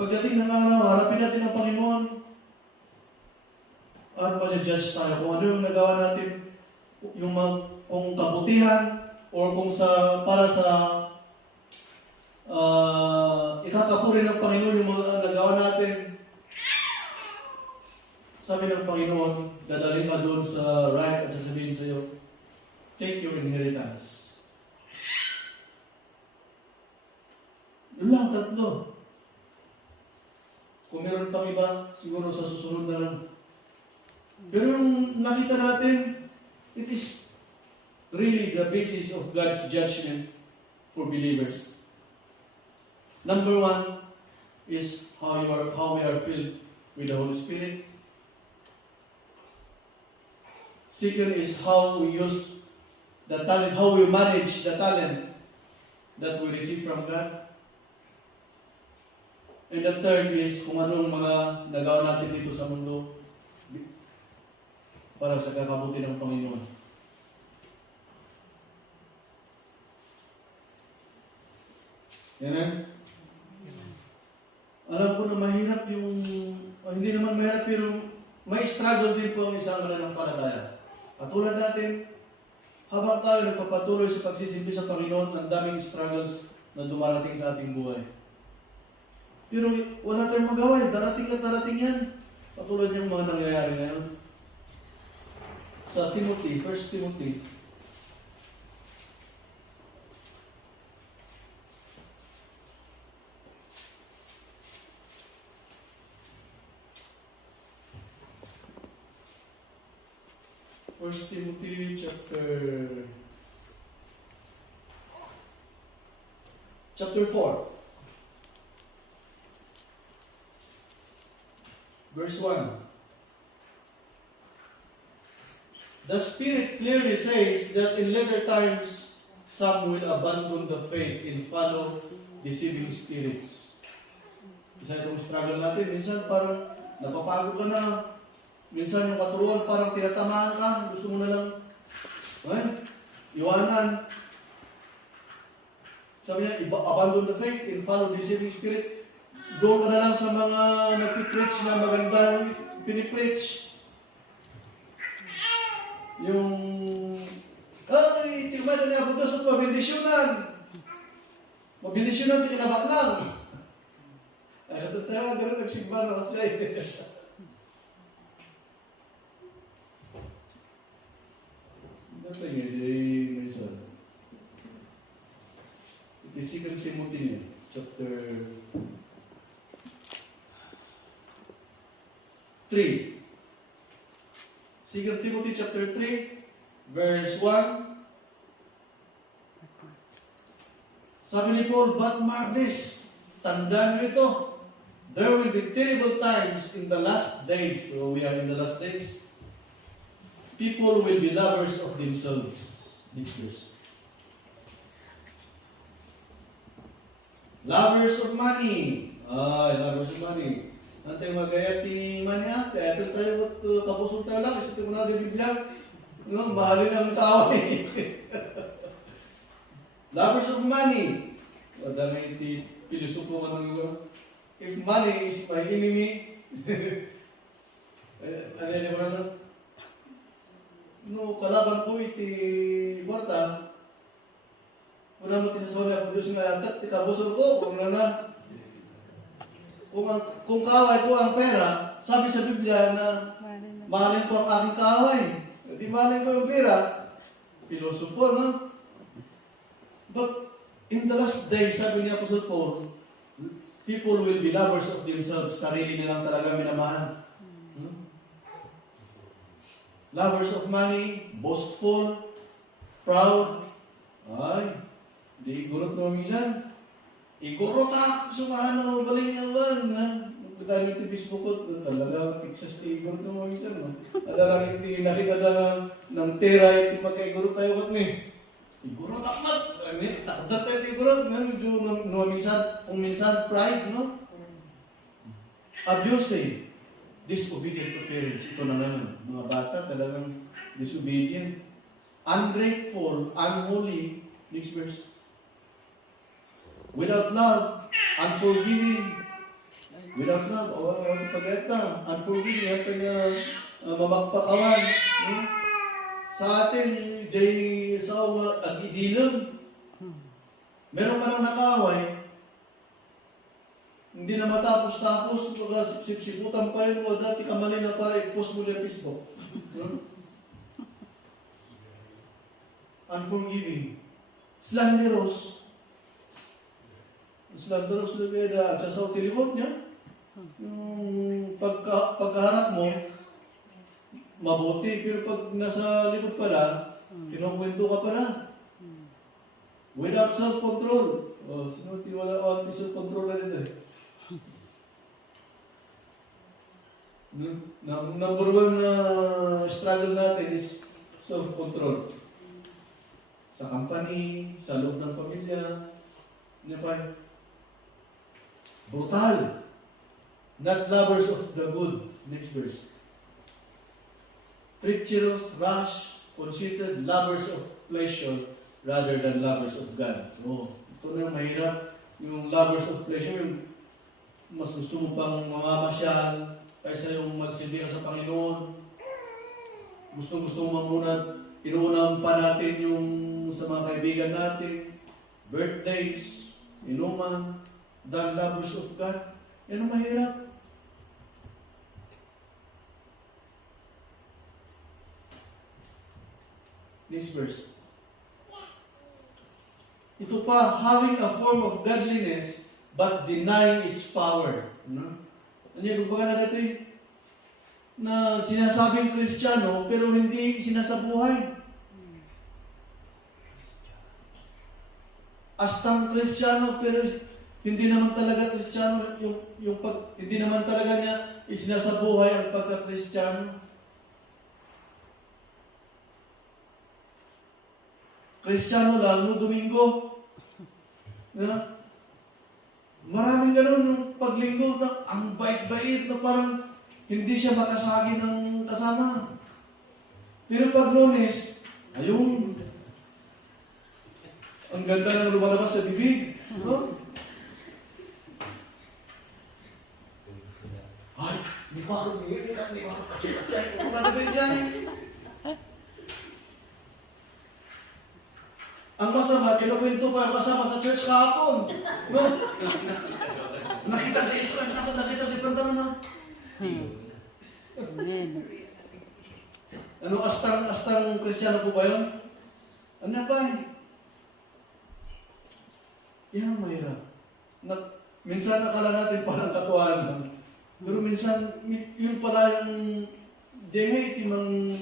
pagdating ng araw, harapin natin ang Panginoon. At ma-judge tayo kung ano yung nagawa natin, yung kung kabutihan, or kung para sa ikakapuri ng Panginoon yung mga nagawa natin. Sabi ng Panginoon, dadalhin ka doon sa right at sasabihin sa iyo, take your inheritance. Yun lang, tatlo. Kung meron pang iba, siguro sa susunod na lang. Pero yung nakita natin, it is really the basis of God's judgment for believers. Number one is how we are filled with the Holy Spirit. Second is how we use the talent, how we manage the talent that we receive from God. And the third is kung anong mga nagawa natin dito sa mundo para sa kakabuti ng Panginoon. Amen? Alam ko na mahirap yung, hindi naman mahirap pero may struggle din po ang isang mananampalataya. Katulad natin, habang tayo nagpapatuloy sa pagsisimbi sa Panginoon, ang daming struggles na dumarating sa ating buhay. Pero wala tayong magawa, darating at darating yan. Katulad yung mga nangyayari ngayon. Sa Timothy, 1 Timothy, chapter 4, verse 1. The Spirit clearly says that in later times, some will abandon the faith and follow deceiving spirits. Isa itong struggle natin. Minsan parang napapagod ka na. Minsan yung katuruan parang tinatamaan ka. Gusto mo na lang iwanan. Sabi niya, abandon the faith and follow deceiving spirit. Doon ka na lang sa mga nagpipreach na magandang pinipreach. Yung, ay, tiba na niya putos at mabindisyonan. Mabindisyonan, tinilabak lang. Ay, natatawa, gano'n nagsimba na kasi siya. Dapat nga, Jay Mason. It is 2 Timothy, chapter 3. 2 Timothy chapter 3, verse 1. Sabi ni Paul, but mark this, tandaan nyo ito, there will be terrible times in the last days. So we are in the last days. People will be lovers of themselves. Next verse. Lovers of money. Lovers of money. Antay magayat ni manya, kaya ito tayo kabusog tayo lang, kasi ito mo na rin biblag. No, mahalin ang tao eh. Lovers of money. Dami iti pilosopo ka ng if money is my enemy, ano yun naman na? No, kalaban ko iti kwarta. Una mo tinasawala ang Diyos nga atat, ikabusog ko, kung na. Kung kaaway ko ang pera, sabi sa Biblia na mahalin ko ang aking kaaway. Hindi mahalin ko yung pera. Pilosopo, no? But in the last days, sabi ni Apostle Paul, people will be lovers of themselves. Sarili nilang talaga minamahal. Lovers of money, boastful, proud. Ay, di gurot naman minsan. Igurot sumahan ng baling yawan. Dahil ito Facebook ko, talaga, Texas igurot naman minsan. Adalang iti nakita na ng tera, iti magkaigurot tayo kat ni. Igurot akmat. Takdat tayo igurot. Medyo kung minsan pride, no? Abuse, disobedient to parents. Ito na naman. Mga bata talagang disobedient. Ungrateful, unholy. Next verse. Without love, unforgiving. Without love, wala pagkata. Unforgiving, ito nga mamagpakawan. Sa atin, jay sa ag-idilog. Meron ka nang nakaway, hindi na matapos-tapos, mga sip-siputan pa yun, o dati kamali na para i-post mo yung Facebook. Unforgiving. Slanderous. Slanderous na kaya at sa teleport niya. Yung pagkaharap mo, mabuti, pero pag nasa likod pala, kinukwento ka pala. Without self-control. Sino wala anti-self-control na rin eh. Number one na struggle natin is self-control. Sa company, sa loob ng pamilya. Ano pa? Brutal. Not lovers of the good. Next verse. Treacherous, rash, conceited, lovers of pleasure rather than lovers of God. Ito na mahirap. Yung lovers of pleasure, yung mas gusto mo pang mamamasyal kaysa yung magsilbi sa Panginoon. Gusto mo muna, inuunang pa natin yung sa mga kaibigan natin, birthdays, inuman, than lovers of God. Yan ang mahirap. Next verse. Ito pa, having a form of godliness, but denying its power. Ano yan, kumbaga na dito na sinasabing Kristiyano, pero hindi sinasabuhay. Astang Kristiyano, pero hindi naman talaga Kristiyano, hindi naman talaga niya isinasabuhay ang pagka-Kristiyano. Kristiyano lang, no Domingo. Maraming ganun yung paglinggo na ang bait-bait na parang hindi siya makasagi ng kasama. Pero pag Lunes, ayun. Ang ganda na lumalabas sa bibig. No? Ay, di ba ako kasi. Ano ba dyan? Ang masama, kinukwento pa kasama sa church kahapon. No? Nakita ka Israel, nakita si Pantano na. Ano, astang Kristiyano po ba yun? Ano ba yun? Yan ang mahirap. Minsan nakala natin parang katuwanan. Pero minsan, yun pala yung dengay, timang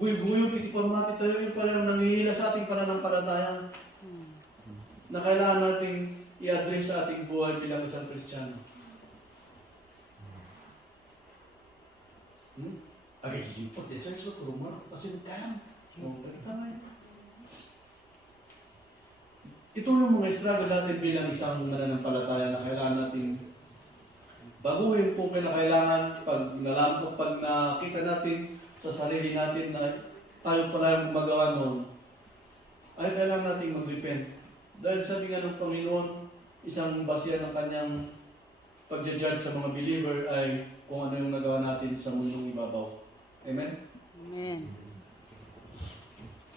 guyo-guyo, iti pamati tayo, yun pala yung nangihila sa ating pananampalataya na kailangan nating i-address sa ating buhay bilang isang Kristiyano. Agay sipot, yung church ko, kuruma, kasi kaya. Ito yung mga struggle natin bilang isang mananampalataya na kailangan natin baguhin kung kailangan pag nakita natin sa sarili natin na tayo pala yung gumagawa noon, ay kailangan natin mag-repent. Dahil sabi nga ng Panginoon, isang basya ng kanyang pag-judge sa mga believer ay kung ano yung nagawa natin sa mundong ibabaw. Amen? Amen.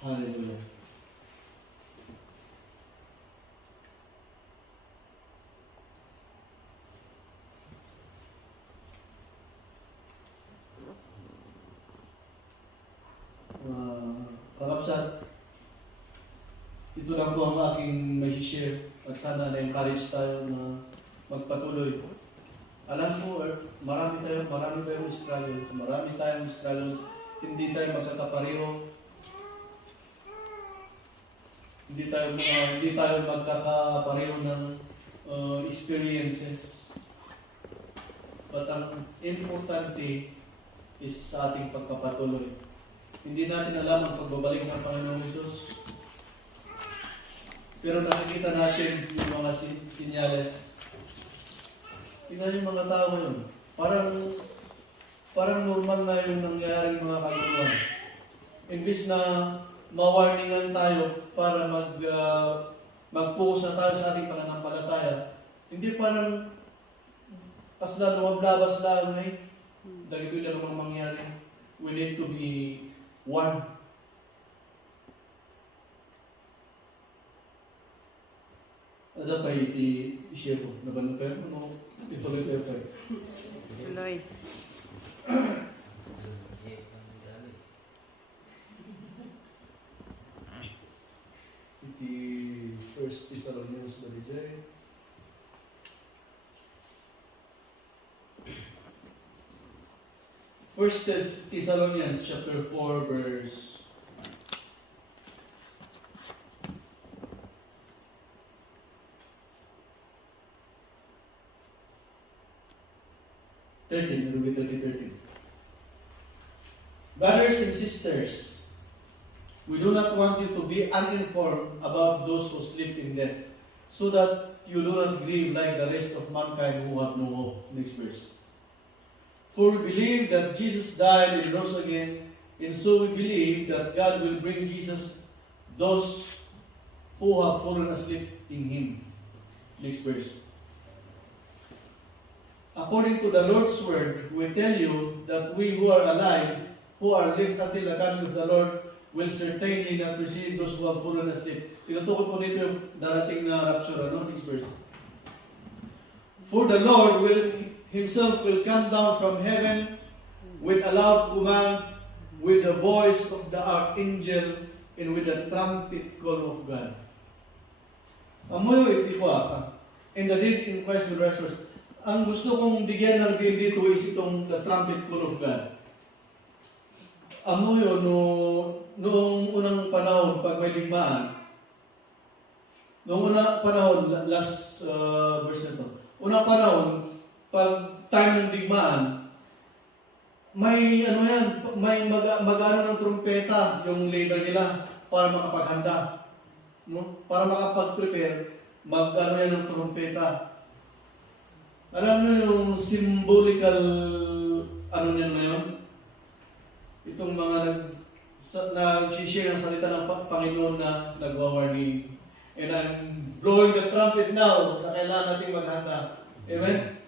Hallelujah. Kalapsat, ito lang po ang aking may share at sana na-encourage tayo na magpatuloy. Alam ko, marami tayong struggles, hindi tayo magkakapareho, hindi tayo magkakapareho ng experiences. But ang importante is sa ating pagkapatuloy. Hindi natin alam ang pagbabalik ng Panginoong Hesus. Pero nakikita natin yung mga sinyales. Tingnan yung mga tao ngayon. Parang normal na yung nangyayaring mga kaguluhan. Imbis na ma-warningan tayo para mag-focus na tayo sa ating pananampalataya, hindi parang Kasla lumablabas lang eh. Dahil ko lang namang mangyari. We need to be one. Ada pa i-share ko. Nabanong kayo? Ano? Ituloy tayo pa. Tuloy. Iti First Thessalonians Balijay. First Thessalonians chapter 4 verse 13, it'll be 13. Brothers and sisters, we do not want you to be uninformed about those who sleep in death, so that you do not grieve like the rest of mankind who have no hope. Next verse. For we believe that Jesus died and rose again, and so we believe that God will bring Jesus those who have fallen asleep in Him. Next verse. According to the Lord's word, we tell you that we who are alive, who are left until the coming of the Lord, will certainly not receive those who have fallen asleep. Tinutukoy po nito yung darating na rapture. Next verse. For the Lord Himself will come down from heaven with a loud command, with the voice of the archangel, and with the trumpet call of God. Amoy iti ko and the dead in Christ will rise first. Ang gusto kong bigyan ng din dito is itong the trumpet call of God. Amoy noong unang panahon, pag may digmaan, noong unang panahon, last verse nito, unang panahon, pag time ng digmaan, may may mag-ano ng trumpeta yung leader nila para makapaghanda. No? Para makapag-prepare, mag-ano yan ng trumpeta. Alam niyo yung symbolical ano niyan ngayon? Itong mga nag-share ng salita ng Panginoon na nag-warning. And I'm blowing the trumpet now na kailangan natin maghanda. Amen?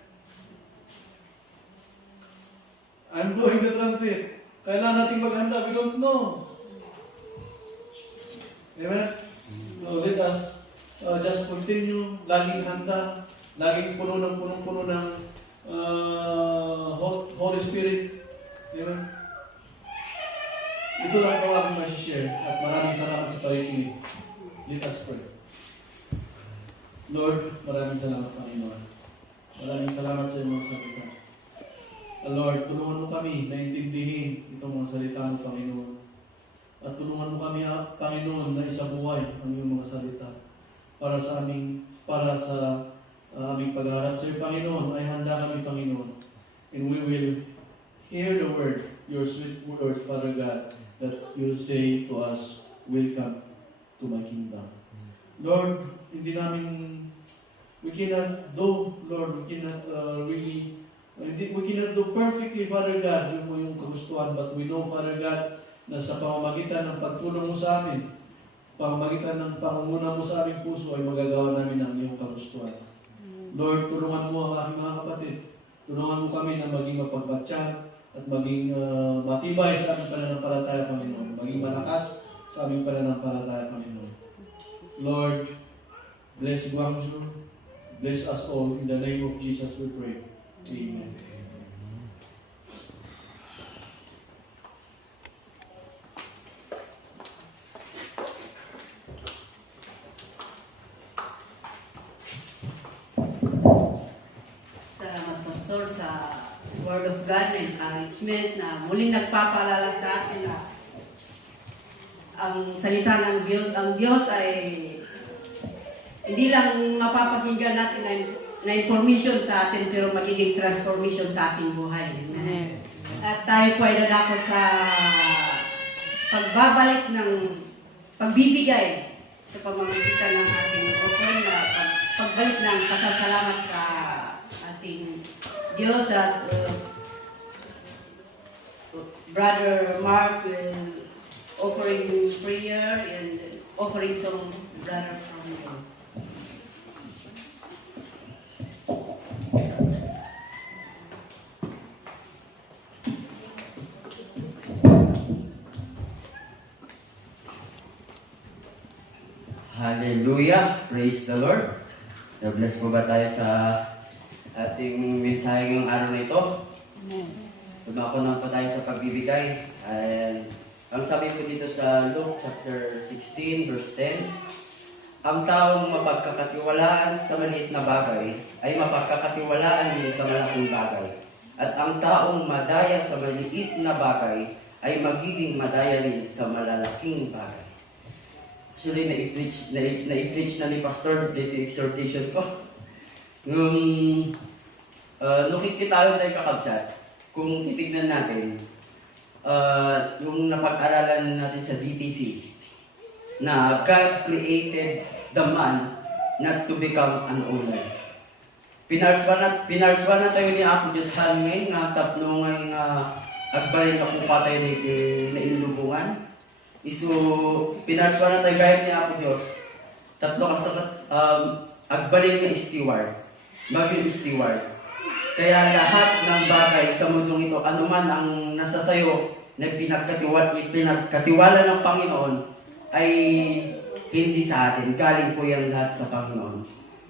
I'm blowing the trumpet. Kailangan natin maghanda. We don't know. Amen? So let us just continue. Laging handa. Laging puno ng Holy Spirit. Amen? Ito lang po aking ma-share. At maraming salamat sa pakikinig. Let us pray. Lord, maraming salamat, Panginoon. Maraming salamat sa iyong mga salita. Lord, tulungan mo kami na intindihin itong mga salita mo, Panginoon. At tulungan mo kami, Panginoon, na isabuhay ang iyong mga salita para sa aming pagharap sa iyo, Panginoon. Ay handa kami, Panginoon. And we will hear the word, your sweet word, Father God, that you say to us, welcome to my kingdom. Lord, we cannot do, Lord, we cannot do perfectly, Father God, yung kagustuhan, but we know, Father God, na sa pamamagitan ng pagtulong mo sa amin, pamamagitan ng pangunguna mo sa aming puso, ay magagawa namin ang iyong kagustuhan. Lord, tulungan mo ang aking mga kapatid. Tulungan mo kami na maging mapagbatsyag at maging matibay sa aming pananampalataya, Panginoon. Maging malakas sa aming pananampalataya, Panginoon. Lord, bless Guangzhou. Bless us all. In the name of Jesus we pray. Amen. Salamat, Pastor, sa Word of God na encouragement na muling nagpapaalala sa atin na ang salita ng Diyos, ang Diyos ay hindi lang mapapakinggan natin na information sa atin, pero magiging transformation sa ating buhay. Amen. At tayo po ay dadako sa pagbibigay sa pamamagitan ng ating offering na pagbalik ng pasasalamat sa ating Diyos. At Brother Mark will offering prayer and offering some brother from you. Hallelujah! Praise the Lord! Na-bless po ba tayo sa ating mensahe ngayong araw na ito? Dumako na po tayo sa pagbibigay. And ang sabi po dito sa Luke chapter 16 verse 10, ang taong mapagkakatiwalaan sa maliit na bagay ay mapagkakatiwalaan din sa malaking bagay. At ang taong madaya sa maliit na bagay ay magiging madaya rin sa malalaking bagay. Actually, na-preach na ni Pastor dito yung exhortation ko. Nung tayo kakabsat, kung titignan natin, yung napag-aralan natin sa DTC, na God created the man not to become an owner. Pinarswa na tayo ni Apo Diyos Hanmay, nga tatlo nga agbalin na kung patay na inlubungan. So, pinarswa na tayo gayat ni Apo Diyos, tatlo kasakat, agbalin na steward, maging steward. Kaya lahat ng bagay sa mundong ito, anuman ang nasa sayo na pinagkatiwala ng Panginoon, ay hindi sa atin. Galing po yan lahat sa Panginoon.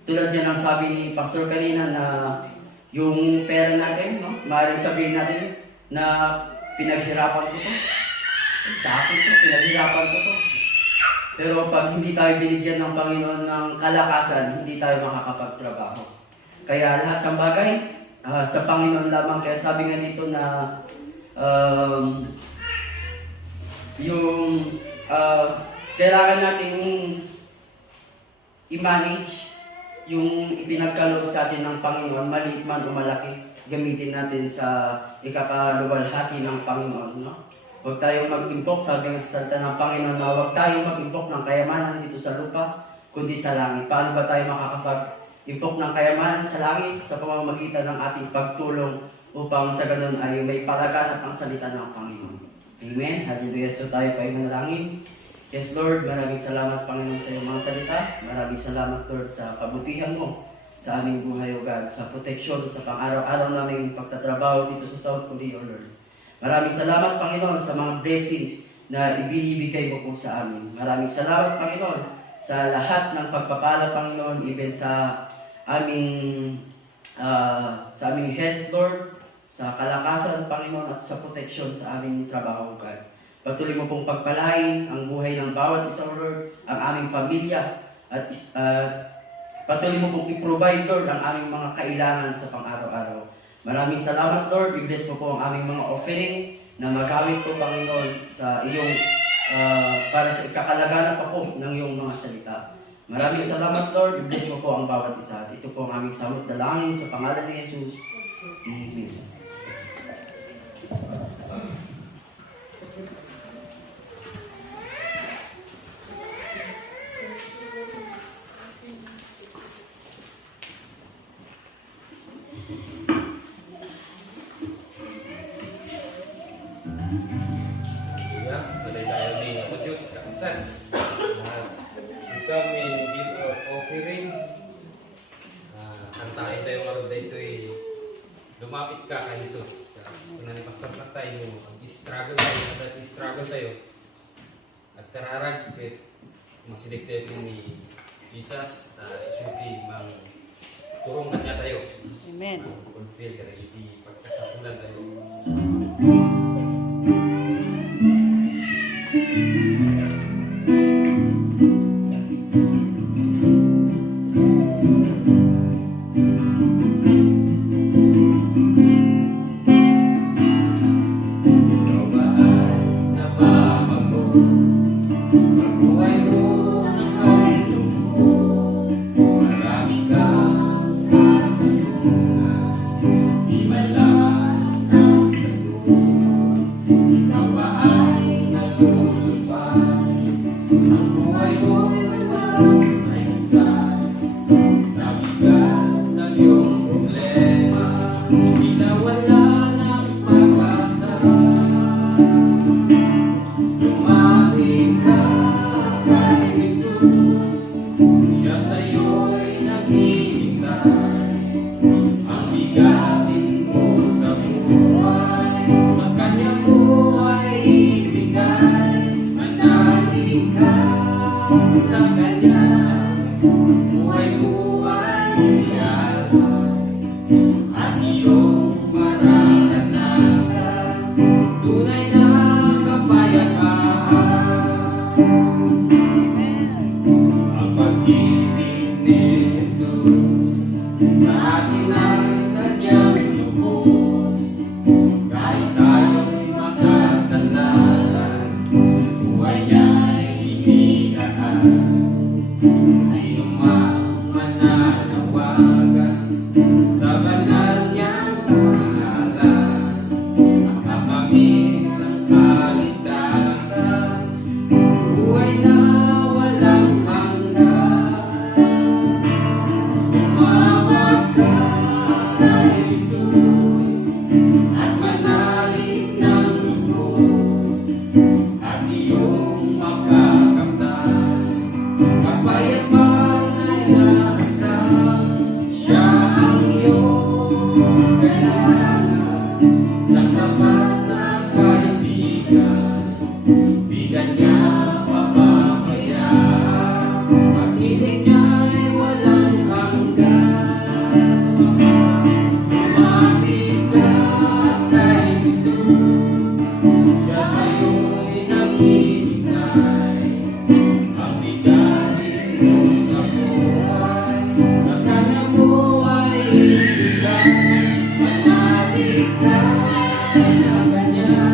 Tulad yan ang sabi ni Pastor kanina na yung pera natin, no? Maaaring sabihin natin na pinaghirapan ko to. Sa akin to, pinaghirapan ko to. Pero pag hindi tayo binigyan ng Panginoon ng kalakasan, hindi tayo makakapagtrabaho. Kaya lahat ng bagay sa Panginoon lamang. Kaya sabi nga dito na kailangan natin i-manage yung ipinagkaloob sa atin ng Panginoon, maliit man o malaki, gamitin natin sa ikakaluwalhati ng Panginoon. No? Huwag tayong mag-impok, sabi nga sa salita ng Panginoon na huwag tayong mag-impok ng kayamanan dito sa lupa, kundi sa langit. Paano ba tayo makakapag-impok ng kayamanan sa langit? Sa pamamagitan ng ating pagtulong upang sa ganun ay may palaganap ang salita ng Panginoon. Amen. Hallelujah. So tayo pa ay manalangin. Yes, Lord, maraming salamat, Panginoon, sa iyong mga salita. Maraming salamat, Lord, sa kabutihan mo sa aming buhay, O God, sa proteksyon, sa pang-araw-araw naming pagtatrabaho dito sa South Korea, O Lord. Maraming salamat, Panginoon, sa mga blessings na ibinibigay mo po sa amin. Maraming salamat, Panginoon, sa lahat ng pagpapala, Panginoon, even sa aming health, Lord, sa kalakasan, Panginoon, at sa proteksyon sa aming trabaho, God. Patuloy mo pong pagpalain ang buhay ng bawat isang, Lord, ang aming pamilya, at patuloy mo pong i-provide, Lord, ang aming mga kailangan sa pang-araw-araw. Maraming salamat, Lord. I-bless mo po ang aming mga offering na magamit po, Panginoon, sa iyong para sa ikakalaganan pa po ng iyong mga salita. Maraming salamat, Lord. I-bless mo po ang bawat isa. Ito po ang aming samot dalangin sa pangalan ni Jesus. Amen. Tuloy tayo ni Apo Diyos, kakabsat. As we come in give our offering, kantain tayo ngayon dito lumapit ka kay Jesus. Kung ni Pastor Patay mo, struggle tayo. At kararag, masilig tayo ni Jesus, isinti mang turong kanya tayo. Amen. Fulfill ka rin, hindi pagkasapulan tayo. sa Kanya, buhay mo ay alay, at iyong mararanasan tunay na kapayapaan. Ang pag-ibig ni Jesus sa atin ang sadyang lubos, kahit tayo'y makasalanan, buhay niya'y inigaan. Sino mang mananawagan sa banal niyang pangalan, makamit ang kaligtasan, buhay na walang hanggan. Tumawag ka kay Jesus at manalig ng lubos, at iyong makakamtan kapayapaan ay nasaan. Siya ang iyong kailangan sa tapat na kaibigan, bigyan niya papabayaan, pag-ibig niya'y walang hanggan. Lumapit ka kay Jesus, siya sa'yo'y naghihintay, ang bigay sa buhay, sa Kanya mo ay ibigay. Manalig ka sa Kanya,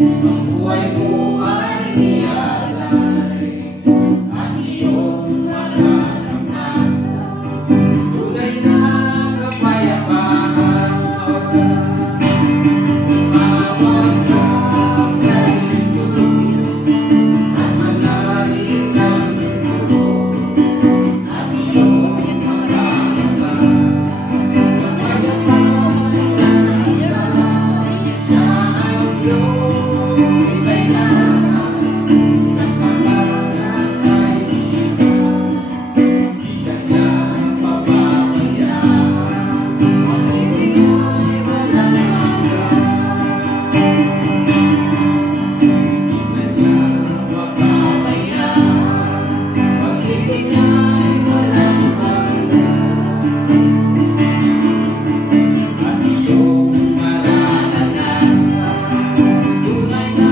ang buhay mo ay ialay, at iyong mararanasan tunay na kapayapaan. Tumawag ka kay Jesus at manalig ng lubos, at iyong makakamtan kapayapaan ay nasaan. Siya ang iyong kailangan sa tapat na kaibigan, bigyan niya papabayaan, pag-ibig niya'y walang hanggan. Bigyan niya papabayaan, pag-ibig niya'y walang hanggan, at iyong mararanasan tunay na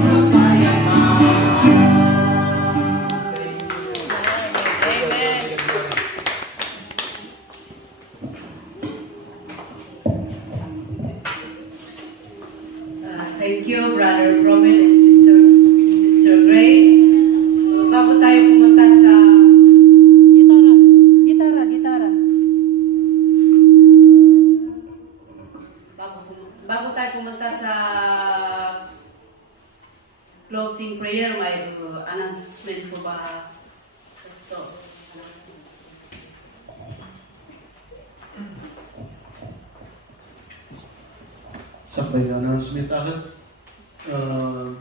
kapayapaan. Thank you, Brother Romel and Sister Grace. Bago tayo pumunta sa Gitara. bago tayo pumunta sa closing prayer, may announcement po ba? Pastor, announcement. Sabay na announcement agad.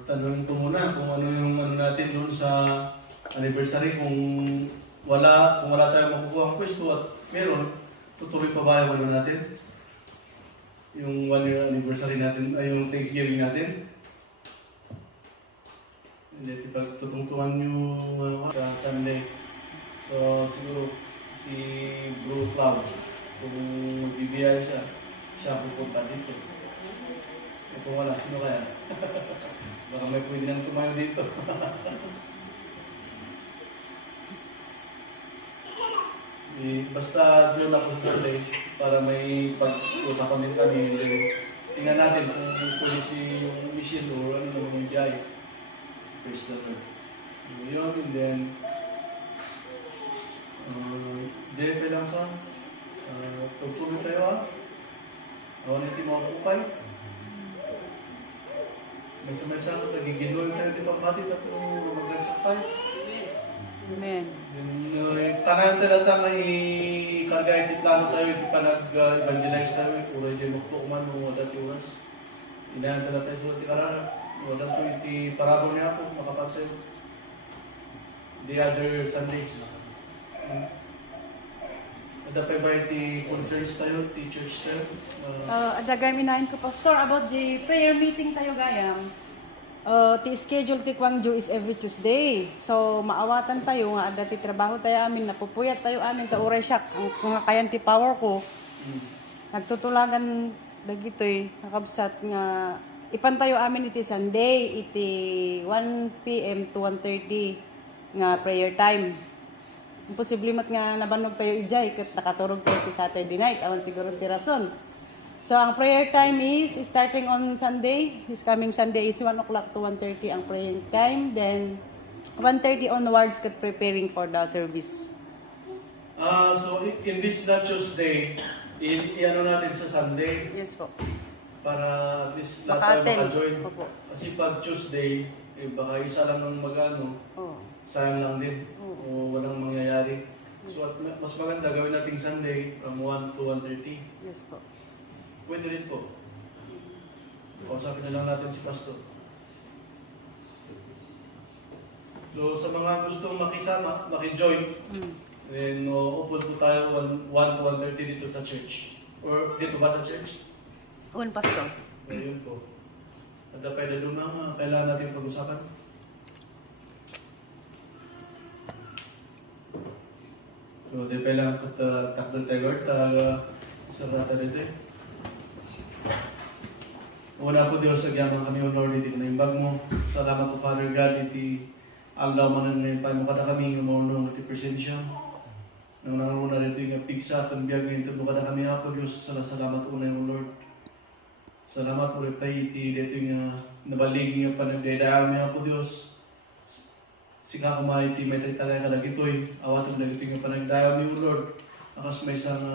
Tanong ko muna kung ano yung ano natin doon sa anniversary, kung wala tayong makukuha ang pwesto at meron, tutuloy pa ba yung ano natin? Yung 1 year anniversary natin, ay yung Thanksgiving natin. Hindi, pagtutungtungan yung sa Sunday. So, siguro si Bro Cloud, kung magbibiyaya siya pupunta dito. Eh, kung wala, sino kaya? Baka may pwede nang tumayo dito. Basta doon ako sa Sunday para may pag-usapan din kami. Tingnan natin kung pwede yung mission o ano naman yung biyay. Praise the Lord. Yun, and then Diyan pa lang sa tugtugin tayo awan natin makakupay. Masa-masa nagiginoy tayo di pagkatid at maglagsakay. Amen. Tanan talaga may kagaya di plano tayo, di pa nag-evangelize tayo, ura dyan magtukuman mo wala tiwas. Inahan talaga tayo sa tikarara. Wala to iti parago niya ako, makapatay. The other Sundays. Ada pa ba iti concerns tayo, teachers tayo? Adagay minahin ko, Pastor, about the prayer meeting tayo gayam. ti schedule ti Kwangju is every Tuesday. So maawatan tayo nga dati trabaho tayo amin, napupuyat tayo amin ta uray siya ang mga kayan ti power ko. Nagtutulagan dagitoy nakabsat nga ipantayo amin iti Sunday iti 1 PM to 1:30 nga prayer time. Imposible mat nga nabanog tayo ijay ket nakaturog tayo ti Saturday night awan siguro ti rason. So, ang prayer time is starting on Sunday. This coming Sunday is 1 o'clock to 1:30 ang praying time. Then, 1:30 onwards, kat preparing for the service. So, in this not Tuesday, i-ano natin sa Sunday Yes po. para at least lahat tayo Maka-attend. maka-join. Opo. Kasi pag Tuesday, baka isa lang ng mag-ano, Oh. sayang lang din. O walang mangyayari. So, mas maganda gawin natin Sunday from 1 to 1:30. Yes po. Pwede rin po. Kausapin na lang natin si Pastor. So, sa mga gustong makisama, makijoin, then open po tayo 1 to 1:30 dito sa church. Or dito ba sa church? Un pastor. Ayun po. At pwede doon na kailangan natin pag-usapan. So, di kailangan takdal tayo sa rata dito eh. Una po Diyos, agyaman kami o Lord, iti kanimbag mo. Salamat po Father God, iti aldaw mo nang ngayon pa mo kada kami, ngumulong iti presensya. Nang nangaruna rito yung pigsa at ang biyag ngayon, tulo kada kami po Diyos. Salamat po na yung Lord. Salamat po rin pa iti dito yung nabalig yung panagdayaan niya po Diyos. Sika kumay iti may talay ka lagi ito eh. Awat ang lagi ito yung panagdayaan niyo Lord. Akas may isang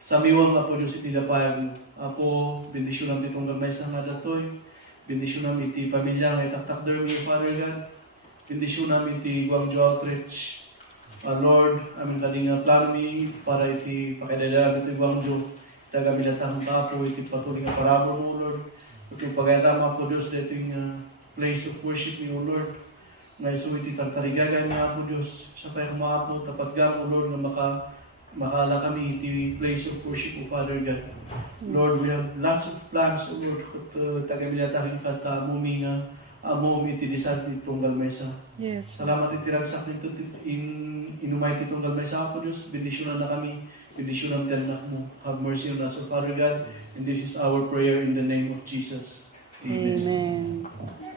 samiwang na po Diyos iti dapayag. Apo, bendisyon namin itong gamay sa nga datoy. Bendisyon namin iti pamilya nga itaktakder niyo Father God. Bendisyon namin iti Guangzhou Outreach. Lord, amin kalinga plano mi para iti pakidala iti Guangzhou. Taga minatang kapo iti patuloy nga parabo mo Lord. Iti pagayatama po Diyos dito yung place of worship niyo Lord. Nga iso iti tagtarigagan niya po Diyos. Siya pa'y kumaapo tapat gamo Lord na makala kami iti place of worship o Father God. Lord, we have lots of plans o Lord kut taga-milatahin ka mumi nga amom iti disad itong galmesa. Yes. Salamat iti ragsak nito inumay itong galmesa po Diyos. Bendisyonan na kami. Bendisyonan ka na mo. Have mercy on us o Father God. And this is our prayer in the name of Jesus. Amen. Amen.